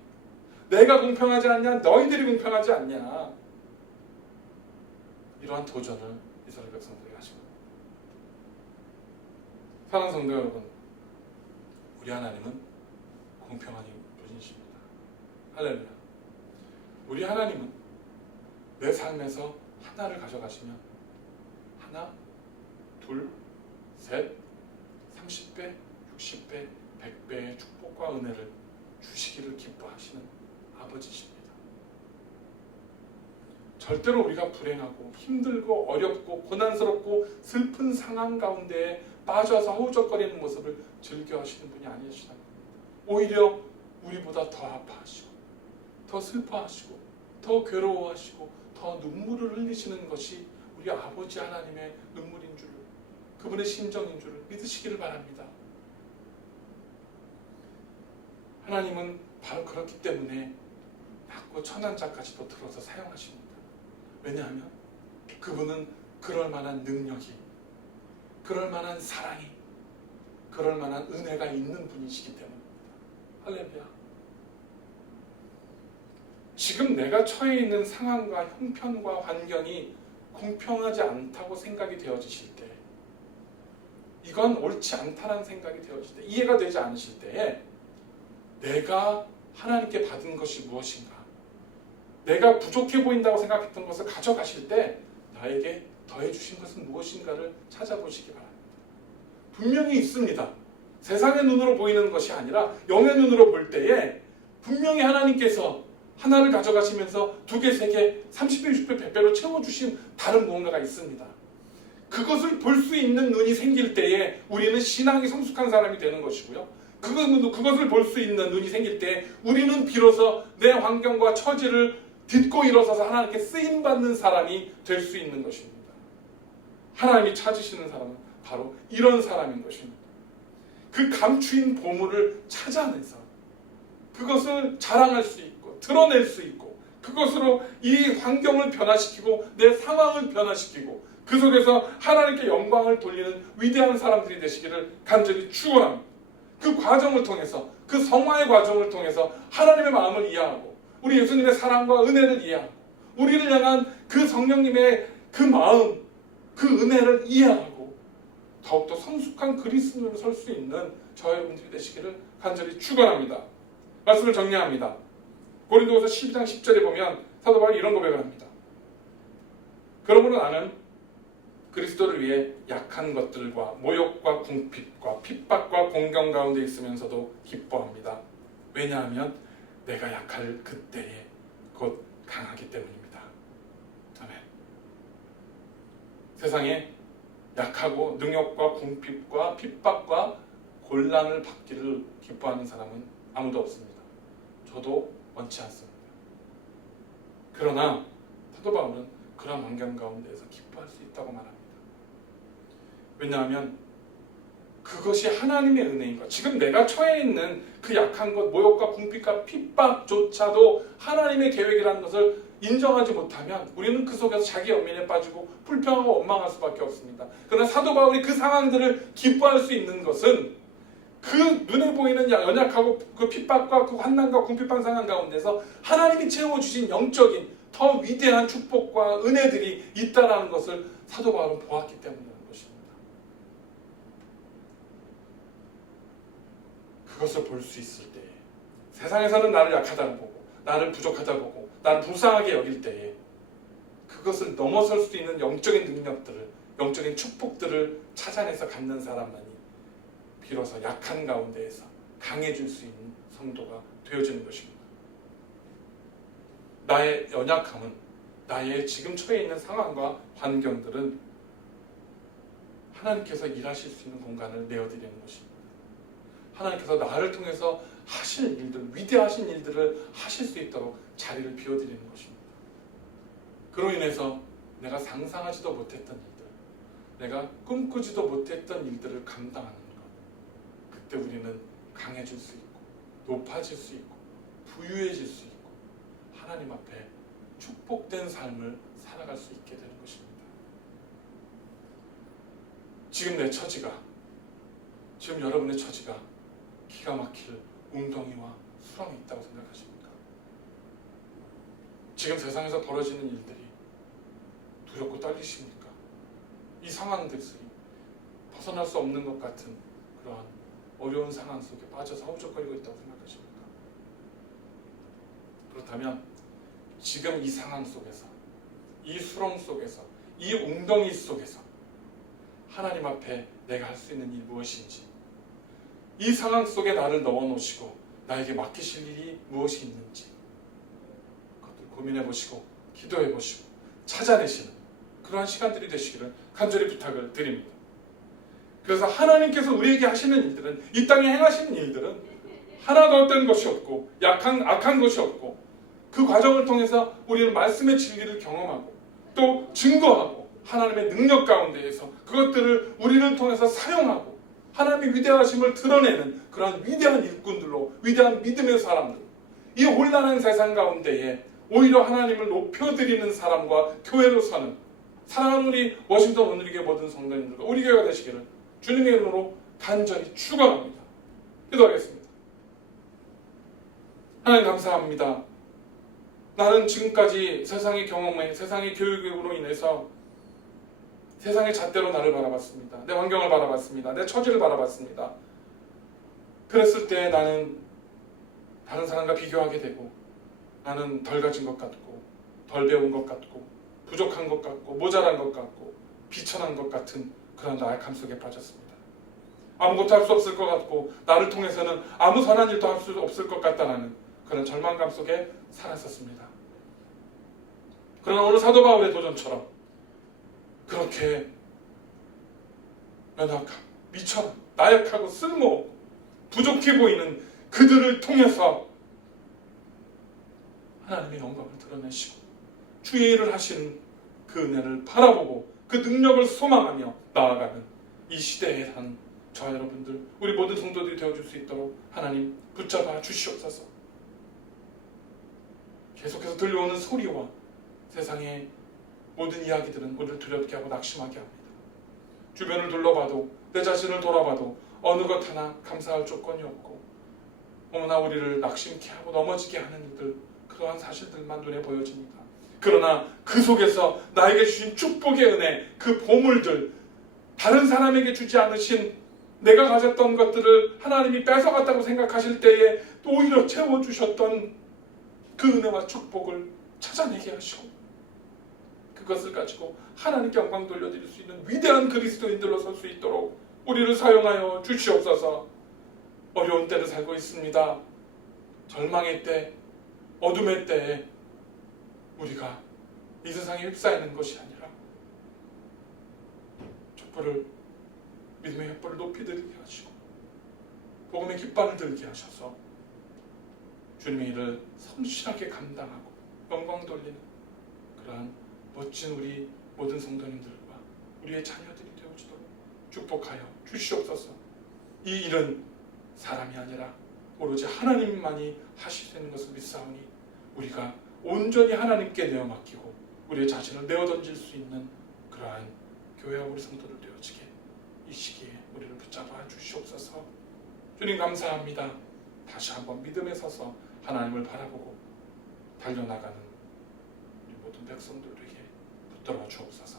내가 공평하지 않냐? 너희들이 공평하지 않냐? 이러한 도전을 이스라엘 백성들에게 하십니다. 사랑하는 성도 여러분, 우리 하나님은 공평한 분이십니다. 할렐루야. 우리 하나님은 내 삶에서 하나를 가져가시면 하나, 둘, 셋, 30배, 60배, 100배의 축복과 은혜를 주시기를 기뻐하시는 아버지십니다. 절대로 우리가 불행하고 힘들고 어렵고 고난스럽고 슬픈 상황 가운데에 빠져서 허우적거리는 모습을 즐겨하시는 분이 아니시다. 오히려 우리보다 더 아파하시고 더 슬퍼하시고 더 괴로워하시고 더 눈물을 흘리시는 것이 우리 아버지 하나님의 눈물인 줄, 그분의 심정인 줄을 믿으시기를 바랍니다. 하나님은 바로 그렇기 때문에 낮고 천한 자까지도 들어서 사용하십니다. 왜냐하면 그분은 그럴 만한 능력이, 그럴 만한 사랑이, 그럴 만한 은혜가 있는 분이시기 때문입니다. 할렐루야. 지금 내가 처해 있는 상황과 형편과 환경이 공평하지 않다고 생각이 되어지실 때, 이건 옳지 않다라는 생각이 되어질 때, 이해가 되지 않으실 때에 내가 하나님께 받은 것이 무엇인가, 내가 부족해 보인다고 생각했던 것을 가져가실 때 나에게 더해주신 것은 무엇인가를 찾아보시기 바랍니다. 분명히 있습니다. 세상의 눈으로 보이는 것이 아니라 영의 눈으로 볼 때에 분명히 하나님께서 하나를 가져가시면서 2개, 3개, 30배, 60배, 100배로 채워주신 다른 무언가가 있습니다. 그것을 볼 수 있는 눈이 생길 때에 우리는 신앙이 성숙한 사람이 되는 것이고요. 그것을 볼 수 있는 눈이 생길 때 우리는 비로소 내 환경과 처지를 딛고 일어서서 하나님께 쓰임받는 사람이 될 수 있는 것입니다. 하나님이 찾으시는 사람은 바로 이런 사람인 것입니다. 그 감추인 보물을 찾아내서 그것을 자랑할 수 있고 드러낼 수 있고 그것으로 이 환경을 변화시키고 내 상황을 변화시키고 그 속에서 하나님께 영광을 돌리는 위대한 사람들이 되시기를 간절히 축원합니다. 그 과정을 통해서, 그 성화의 과정을 통해서 하나님의 마음을 이해하고 우리 예수님의 사랑과 은혜를 이해하고 우리를 향한 그 성령님의 그 마음, 그 은혜를 이해하고 더욱더 성숙한 그리스도로 설 수 있는 저와 여러분들이 되시기를 간절히 축원합니다. 말씀을 정리합니다. 고린도후서 12장 10절에 보면 사도 바울이 이런 고백을 합니다. 그러므로 나는 그리스도를 위해 약한 것들과 모욕과 궁핍과 핍박과 공경 가운데 있으면서도 기뻐합니다. 왜냐하면 내가 약할 그때에 곧 강하기 때문입니다. 아멘. 세상에 약하고 능욕과 궁핍과 핍박과 곤란을 받기를 기뻐하는 사람은 아무도 없습니다. 저도 원치 않습니다. 그러나 사도 바울은 그런 환경 가운데에서 기뻐할 수 있다고 말합니다. 왜냐하면 그것이 하나님의 은혜인 것, 지금 내가 처해 있는 그 약한 것, 모욕과 궁핍과 핍박조차도 하나님의 계획이라는 것을 인정하지 못하면 우리는 그 속에서 자기 연민에 빠지고 불평하고 원망할 수밖에 없습니다. 그러나 사도 바울이 그 상황들을 기뻐할 수 있는 것은 그 눈에 보이는 연약하고 그 핍박과 그 환난과 궁핍한 상황 가운데서 하나님이 채워주신 영적인 더 위대한 축복과 은혜들이 있다는 것을 사도 바울은 보았기 때문이라는 것입니다. 그것을 볼 수 있을 때에 세상에서는 나를 약하다고 보고 나를 부족하다고 보고 나를 불쌍하게 여길 때에 그것을 넘어설 수 있는 영적인 능력들을, 영적인 축복들을 찾아내서 갖는 사람만이 비로소 약한 가운데에서 강해질 수 있는 성도가 되어지는 것입니다. 나의 연약함은, 나의 지금 처해 있는 상황과 환경들은 하나님께서 일하실 수 있는 공간을 내어드리는 것입니다. 하나님께서 나를 통해서 하실 일들, 위대하신 일들을 하실 수 있도록 자리를 비워드리는 것입니다. 그로 인해서 내가 상상하지도 못했던 일들, 내가 꿈꾸지도 못했던 일들을 감당하는 것, 그때 우리는 강해질 수 있고 높아질 수 있고 부유해질 수 있고 하나님 앞에 축복된 삶을 살아갈 수 있게 되는 것입니다. 지금 내 처지가, 지금 여러분의 처지가 기가 막힐 웅덩이와 수렁이 있다고 생각하십니까? 지금 세상에서 벌어지는 일들이 두렵고 떨리십니까? 이 상황들이 벗어날 수 없는 것 같은 그러한 어려운 상황 속에 빠져서 허우적거리고 있다고 생각하십니까? 그렇다면 지금 이 상황 속에서, 이 수렁 속에서, 이 웅덩이 속에서 하나님 앞에 내가 할 수 있는 일이 무엇인지, 이 상황 속에 나를 넣어놓으시고 나에게 맡기실 일이 무엇이 있는지 그것들 고민해 보시고 기도해 보시고 찾아내시는 그러한 시간들이 되시기를 간절히 부탁을 드립니다. 그래서 하나님께서 우리에게 하시는 일들은, 이 땅에 행하시는 일들은 하나도 헛된 것이 없고 악한 것이 없고, 그 과정을 통해서 우리는 말씀의 진리를 경험하고 또 증거하고 하나님의 능력 가운데에서 그것들을 우리를 통해서 사용하고 하나님의 위대하심을 드러내는 그런 위대한 일꾼들로, 위대한 믿음의 사람들, 이 혼란한 세상 가운데에 오히려 하나님을 높여드리는 사람과 교회로 서는 사랑하는 우리 워싱턴 온누리교회 모든 성도님들과 우리 교회가 되시기를 주님의 이름으로 간절히 축원합니다. 기도하겠습니다. 하나님 감사합니다. 나는 지금까지 세상의 경험에, 세상의 교육으로 인해서 세상의 잣대로 나를 바라봤습니다. 내 환경을 바라봤습니다. 내 처지를 바라봤습니다. 그랬을 때 나는 다른 사람과 비교하게 되고, 나는 덜 가진 것 같고, 덜 배운 것 같고, 부족한 것 같고, 모자란 것 같고, 비천한 것 같은 그런 나약함 속에 빠졌습니다. 아무것도 할 수 없을 것 같고, 나를 통해서는 아무 선한 일도 할 수 없을 것 같다는 그런 절망감 속에 살았었습니다. 그러나 오늘 사도 바울의 도전처럼 그렇게 연약하고 미천하고 나약하고 쓸모없고 부족해 보이는 그들을 통해서 하나님의 영광을 드러내시고 주의 일을 하시는 그 은혜를 바라보고 그 능력을 소망하며 나아가는 이 시대에 산 저와 여러분들, 우리 모든 성도들이 되어줄 수 있도록 하나님 붙잡아 주시옵소서. 계속해서 들려오는 소리와 세상의 모든 이야기들은 우리를 두렵게 하고 낙심하게 합니다. 주변을 둘러봐도, 내 자신을 돌아봐도 어느 것 하나 감사할 조건이 없고 너무나 우리를 낙심케 하고 넘어지게 하는 일들, 그러한 사실들만 눈에 보여집니다. 그러나 그 속에서 나에게 주신 축복의 은혜, 그 보물들, 다른 사람에게 주지 않으신 내가 가졌던 것들을 하나님이 뺏어갔다고 생각하실 때에 또 오히려 채워주셨던 그 은혜와 축복을 찾아내게 하시고 그것을 가지고 하나님께 영광 돌려드릴 수 있는 위대한 그리스도인들로 설 수 있도록 우리를 사용하여 주시옵소서. 어려운 때를 살고 있습니다. 절망의 때, 어둠의 때에 우리가 이 세상에 휩싸이는 것이 아니라 촛불을, 믿음의 횃불을 높이 들게 하시고 복음의 깃발을 들게 하셔서 주님의 일을 성실하게 감당하고 영광 돌리는 그러한 멋진 우리 모든 성도님들과 우리의 자녀들이 되어주도록 축복하여 주시옵소서. 이 일은 사람이 아니라 오로지 하나님만이 하실 수 있는 것을 믿사오니 우리가 온전히 하나님께 내어 맡기고 우리의 자신을 내어 던질 수 있는 그러한 교회와 우리 성도들 되어지게 이 시기에 우리를 붙잡아 주시옵소서. 주님 감사합니다. 다시 한번 믿음에 서서 하나님을 바라보고 달려나가는 우리 모든 백성들에게 붙들어 주옵소서.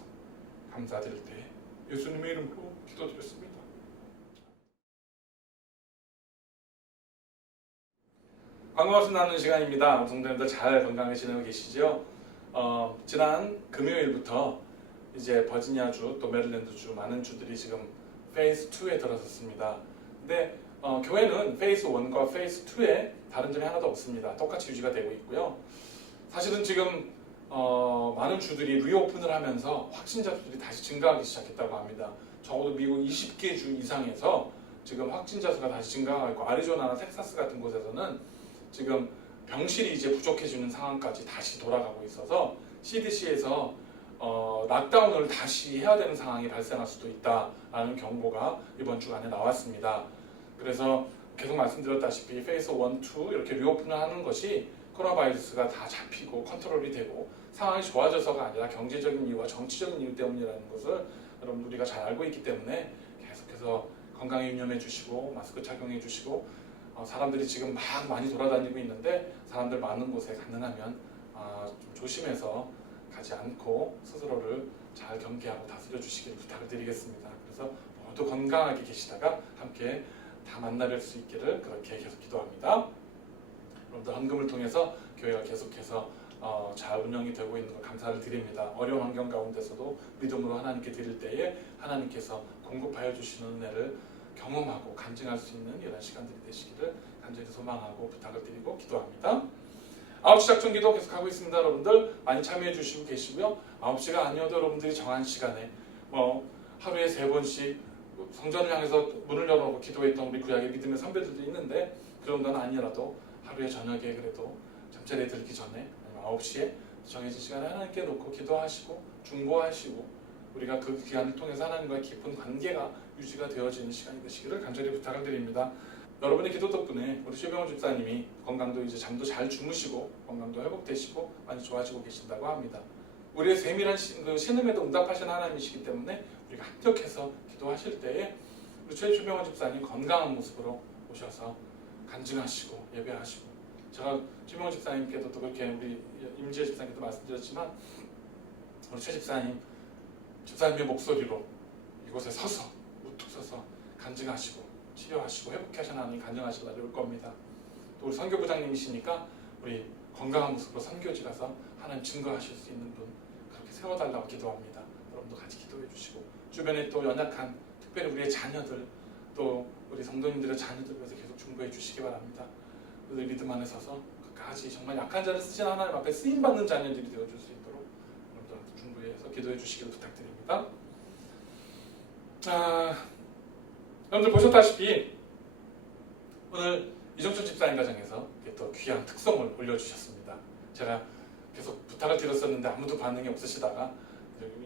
감사드릴 때 예수님의 이름으로 기도드렸습니다. 광고말씀 나누는 시간입니다. 성도님들 잘 건강히 지내고 계시죠? 지난 금요일부터 이제 버지니아주 또 메릴랜드주 많은 주들이 지금 페이스 2에 들어섰습니다. 근데 교회는 페이스 1과 페이스 2에 다른 점이 하나도 없습니다. 똑같이 유지가 되고 있고요. 사실은 지금 많은 주들이 리오픈을 하면서 확진자 수들이 다시 증가하기 시작했다고 합니다. 적어도 미국 20개 주 이상에서 지금 확진자 수가 다시 증가하고 있고 아리조나나 텍사스 같은 곳에서는 지금 병실이 이제 부족해지는 상황까지 다시 돌아가고 있어서 CDC에서 락다운을 다시 해야 되는 상황이 발생할 수도 있다라는 경고가 이번 주간에 나왔습니다. 그래서 계속 말씀드렸다시피 페이스 1, 2 이렇게 리오픈을 하는 것이 코로나 바이러스가 다 잡히고 컨트롤이 되고 상황이 좋아져서가 아니라 경제적인 이유와 정치적인 이유 때문이라는 것을 여러분 우리가 잘 알고 있기 때문에 계속해서 건강에 유념해 주시고 마스크 착용해 주시고 사람들이 지금 막 많이 돌아다니고 있는데 사람들 많은 곳에 가능하면 좀 조심해서 가지 않고 스스로를 잘 경계하고 다스려 주시기를 부탁을 드리겠습니다. 그래서 모두 건강하게 계시다가 함께 다 만나뵐 수 있기를 그렇게 계속 기도합니다. 여러분들 헌금을 통해서 교회가 계속해서 잘 운영이 되고 있는 걸 감사를 드립니다. 어려운 환경 가운데서도 믿음으로 하나님께 드릴 때에 하나님께서 공급하여 주시는 은혜를 경험하고 간증할 수 있는 이런 시간들이 되시기를 간절히 소망하고 부탁을 드리고 기도합니다. 9시 작전 기도 계속하고 있습니다. 여러분들 많이 참여해 주시고 계시고요. 9시가 아니어도 여러분들이 정한 시간에 하루에 3번씩 성전을 향해서 문을 열어놓고 기도했던 우리 구약의 믿음의 선배들도 있는데 그 정도는 아니라도 하루에 저녁에 그래도 잠자리에 들기 전에 아니면 9시에 정해진 시간에 하나님께 놓고 기도하시고 중보하시고 우리가 그 기간을 통해서 하나님과의 깊은 관계가 유지가 되어지는 시간이 되시기를 간절히 부탁을 드립니다. 여러분의 기도 덕분에 우리 최병원 집사님이 건강도 이제 잠도 잘 주무시고 건강도 회복되시고 많이 좋아지고 계신다고 합니다. 우리의 세밀한 신음에도 응답하시는 하나님이시기 때문에 우리가 합력해서 기도하실 때에 우리 최병원 집사님 건강한 모습으로 오셔서 간증하시고 예배하시고 제가 최병원 집사님께도 또 그렇게 우리 임지혜 집사님께도 말씀드렸지만 우리 최 집사님의 목소리로 이곳에 서서 우뚝 서서 간증하시고 치료하시고 회복해 하시는 하나님 간증하실 날이 올 겁니다. 또 우리 선교부장님이시니까 우리 건강한 모습으로 선교지 가서 하나님 증거하실 수 있는 분 그렇게 세워달라고 기도합니다. 여러분도 같이 기도해 주시고 주변에 또 연약한 특별히 우리의 자녀들 또 우리 성도님들의 자녀들 위해서 계속 중보해 주시기 바랍니다. 우리 믿음 안에 서서 끝까지 정말 약한 자를 쓰신 하나님 앞에 쓰임받는 자녀들이 되어줄 수 있도록 여러분들 중보해서 기도해 주시기를 부탁드립니다. 여러분들 보셨다시피 오늘 이정철 집사님 가정에서 또 귀한 특송을 올려주셨습니다. 제가 계속 부탁을 드렸었는데 아무도 반응이 없으시다가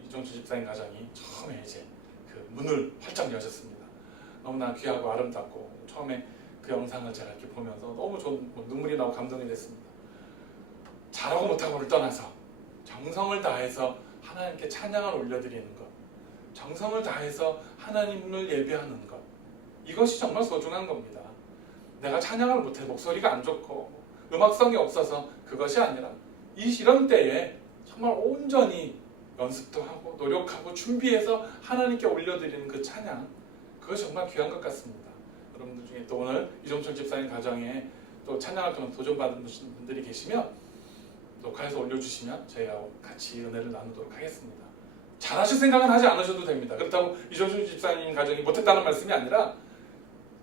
이정철 집사님 가정이 처음에 이제 그 문을 활짝 여셨습니다. 너무나 귀하고 아름답고 처음에 그 영상을 제가 이렇게 보면서 너무 눈물이 나고 감동이 됐습니다. 잘하고 못하고를 떠나서 정성을 다해서 하나님께 찬양을 올려드리는 것, 정성을 다해서 하나님을 예배하는 것, 이것이 정말 소중한 겁니다. 내가 찬양을 못해 목소리가 안 좋고 음악성이 없어서 그것이 아니라 이런 때에 정말 온전히 연습도 하고 노력하고 준비해서 하나님께 올려드리는 그 찬양, 그것이 정말 귀한 것 같습니다. 여러분들 중에 또 오늘 이종철 집사님 가정에 또 찬양을 통해 도전받은 분들이 계시면 녹화해서 올려주시면 저희가 같이 은혜를 나누도록 하겠습니다. 잘하실 생각은 하지 않으셔도 됩니다. 그렇다고 이종철 집사님 가정이 못했다는 말씀이 아니라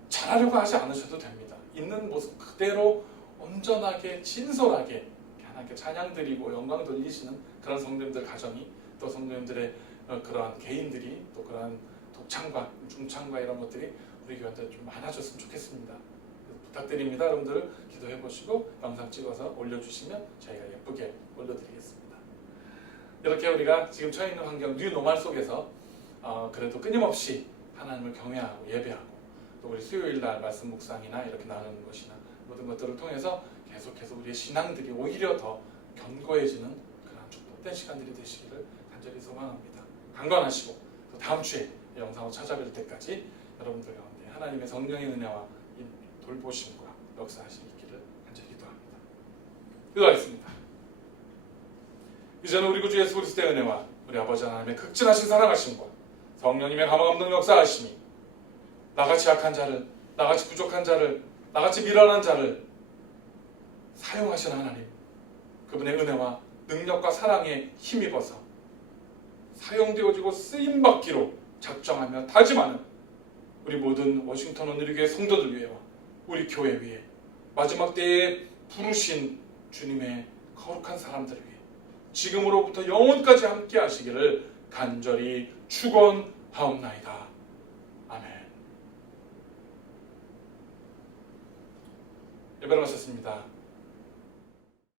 잘하려고 하지 않으셔도 됩니다. 있는 모습 그대로 온전하게 진솔하게 하나님께 찬양 드리고 영광 돌리시는 그런 성도님들 가정이 또 성도님들의 그러한 개인들이 또 그러한 독창과 중창과 이런 것들이 우리 교회한테 좀 많아졌으면 좋겠습니다. 부탁드립니다. 여러분들 기도해 보시고 영상 찍어서 올려주시면 저희가 예쁘게 올려드리겠습니다. 이렇게 우리가 지금 처해 있는 환경 뉴노멀 속에서 그래도 끊임없이 하나님을 경외하고 예배하고 또 우리 수요일날 말씀 묵상이나 이렇게 나누는 것이나 모든 것들을 통해서 계속해서 우리의 신앙들이 오히려 더 견고해지는 그런 축복된 시간들이 되시기를 간절히 소망합니다. 강건하시고 또 다음 주에 영상으로 찾아뵐 때까지 여러분들 가운데 하나님의 성령의 은혜와 돌보심과 역사하시기 있기를 간절히 기도합니다. 기도하겠습니다. 이제는 우리 구주 예수 그리스도의 은혜와 우리 아버지 하나님의 극진하신 사랑하심과 성령님의 감화감동 역사하심이 나같이 약한 자를, 나같이 부족한 자를, 나같이 미련한 자를 사용하신 하나님, 그분의 은혜와 능력과 사랑에 힘입어서 사용되어지고 쓰임받기로 작정하며 다짐하는 우리 모든 워싱턴 온누리교회 성도들 위해와 우리 교회 위에 마지막 때에 부르신 주님의 거룩한 사람들 위해 지금으로부터 영원까지 함께 하시기를 간절히 축원하옵나이다. 아멘. 예배를 마쳤습니다.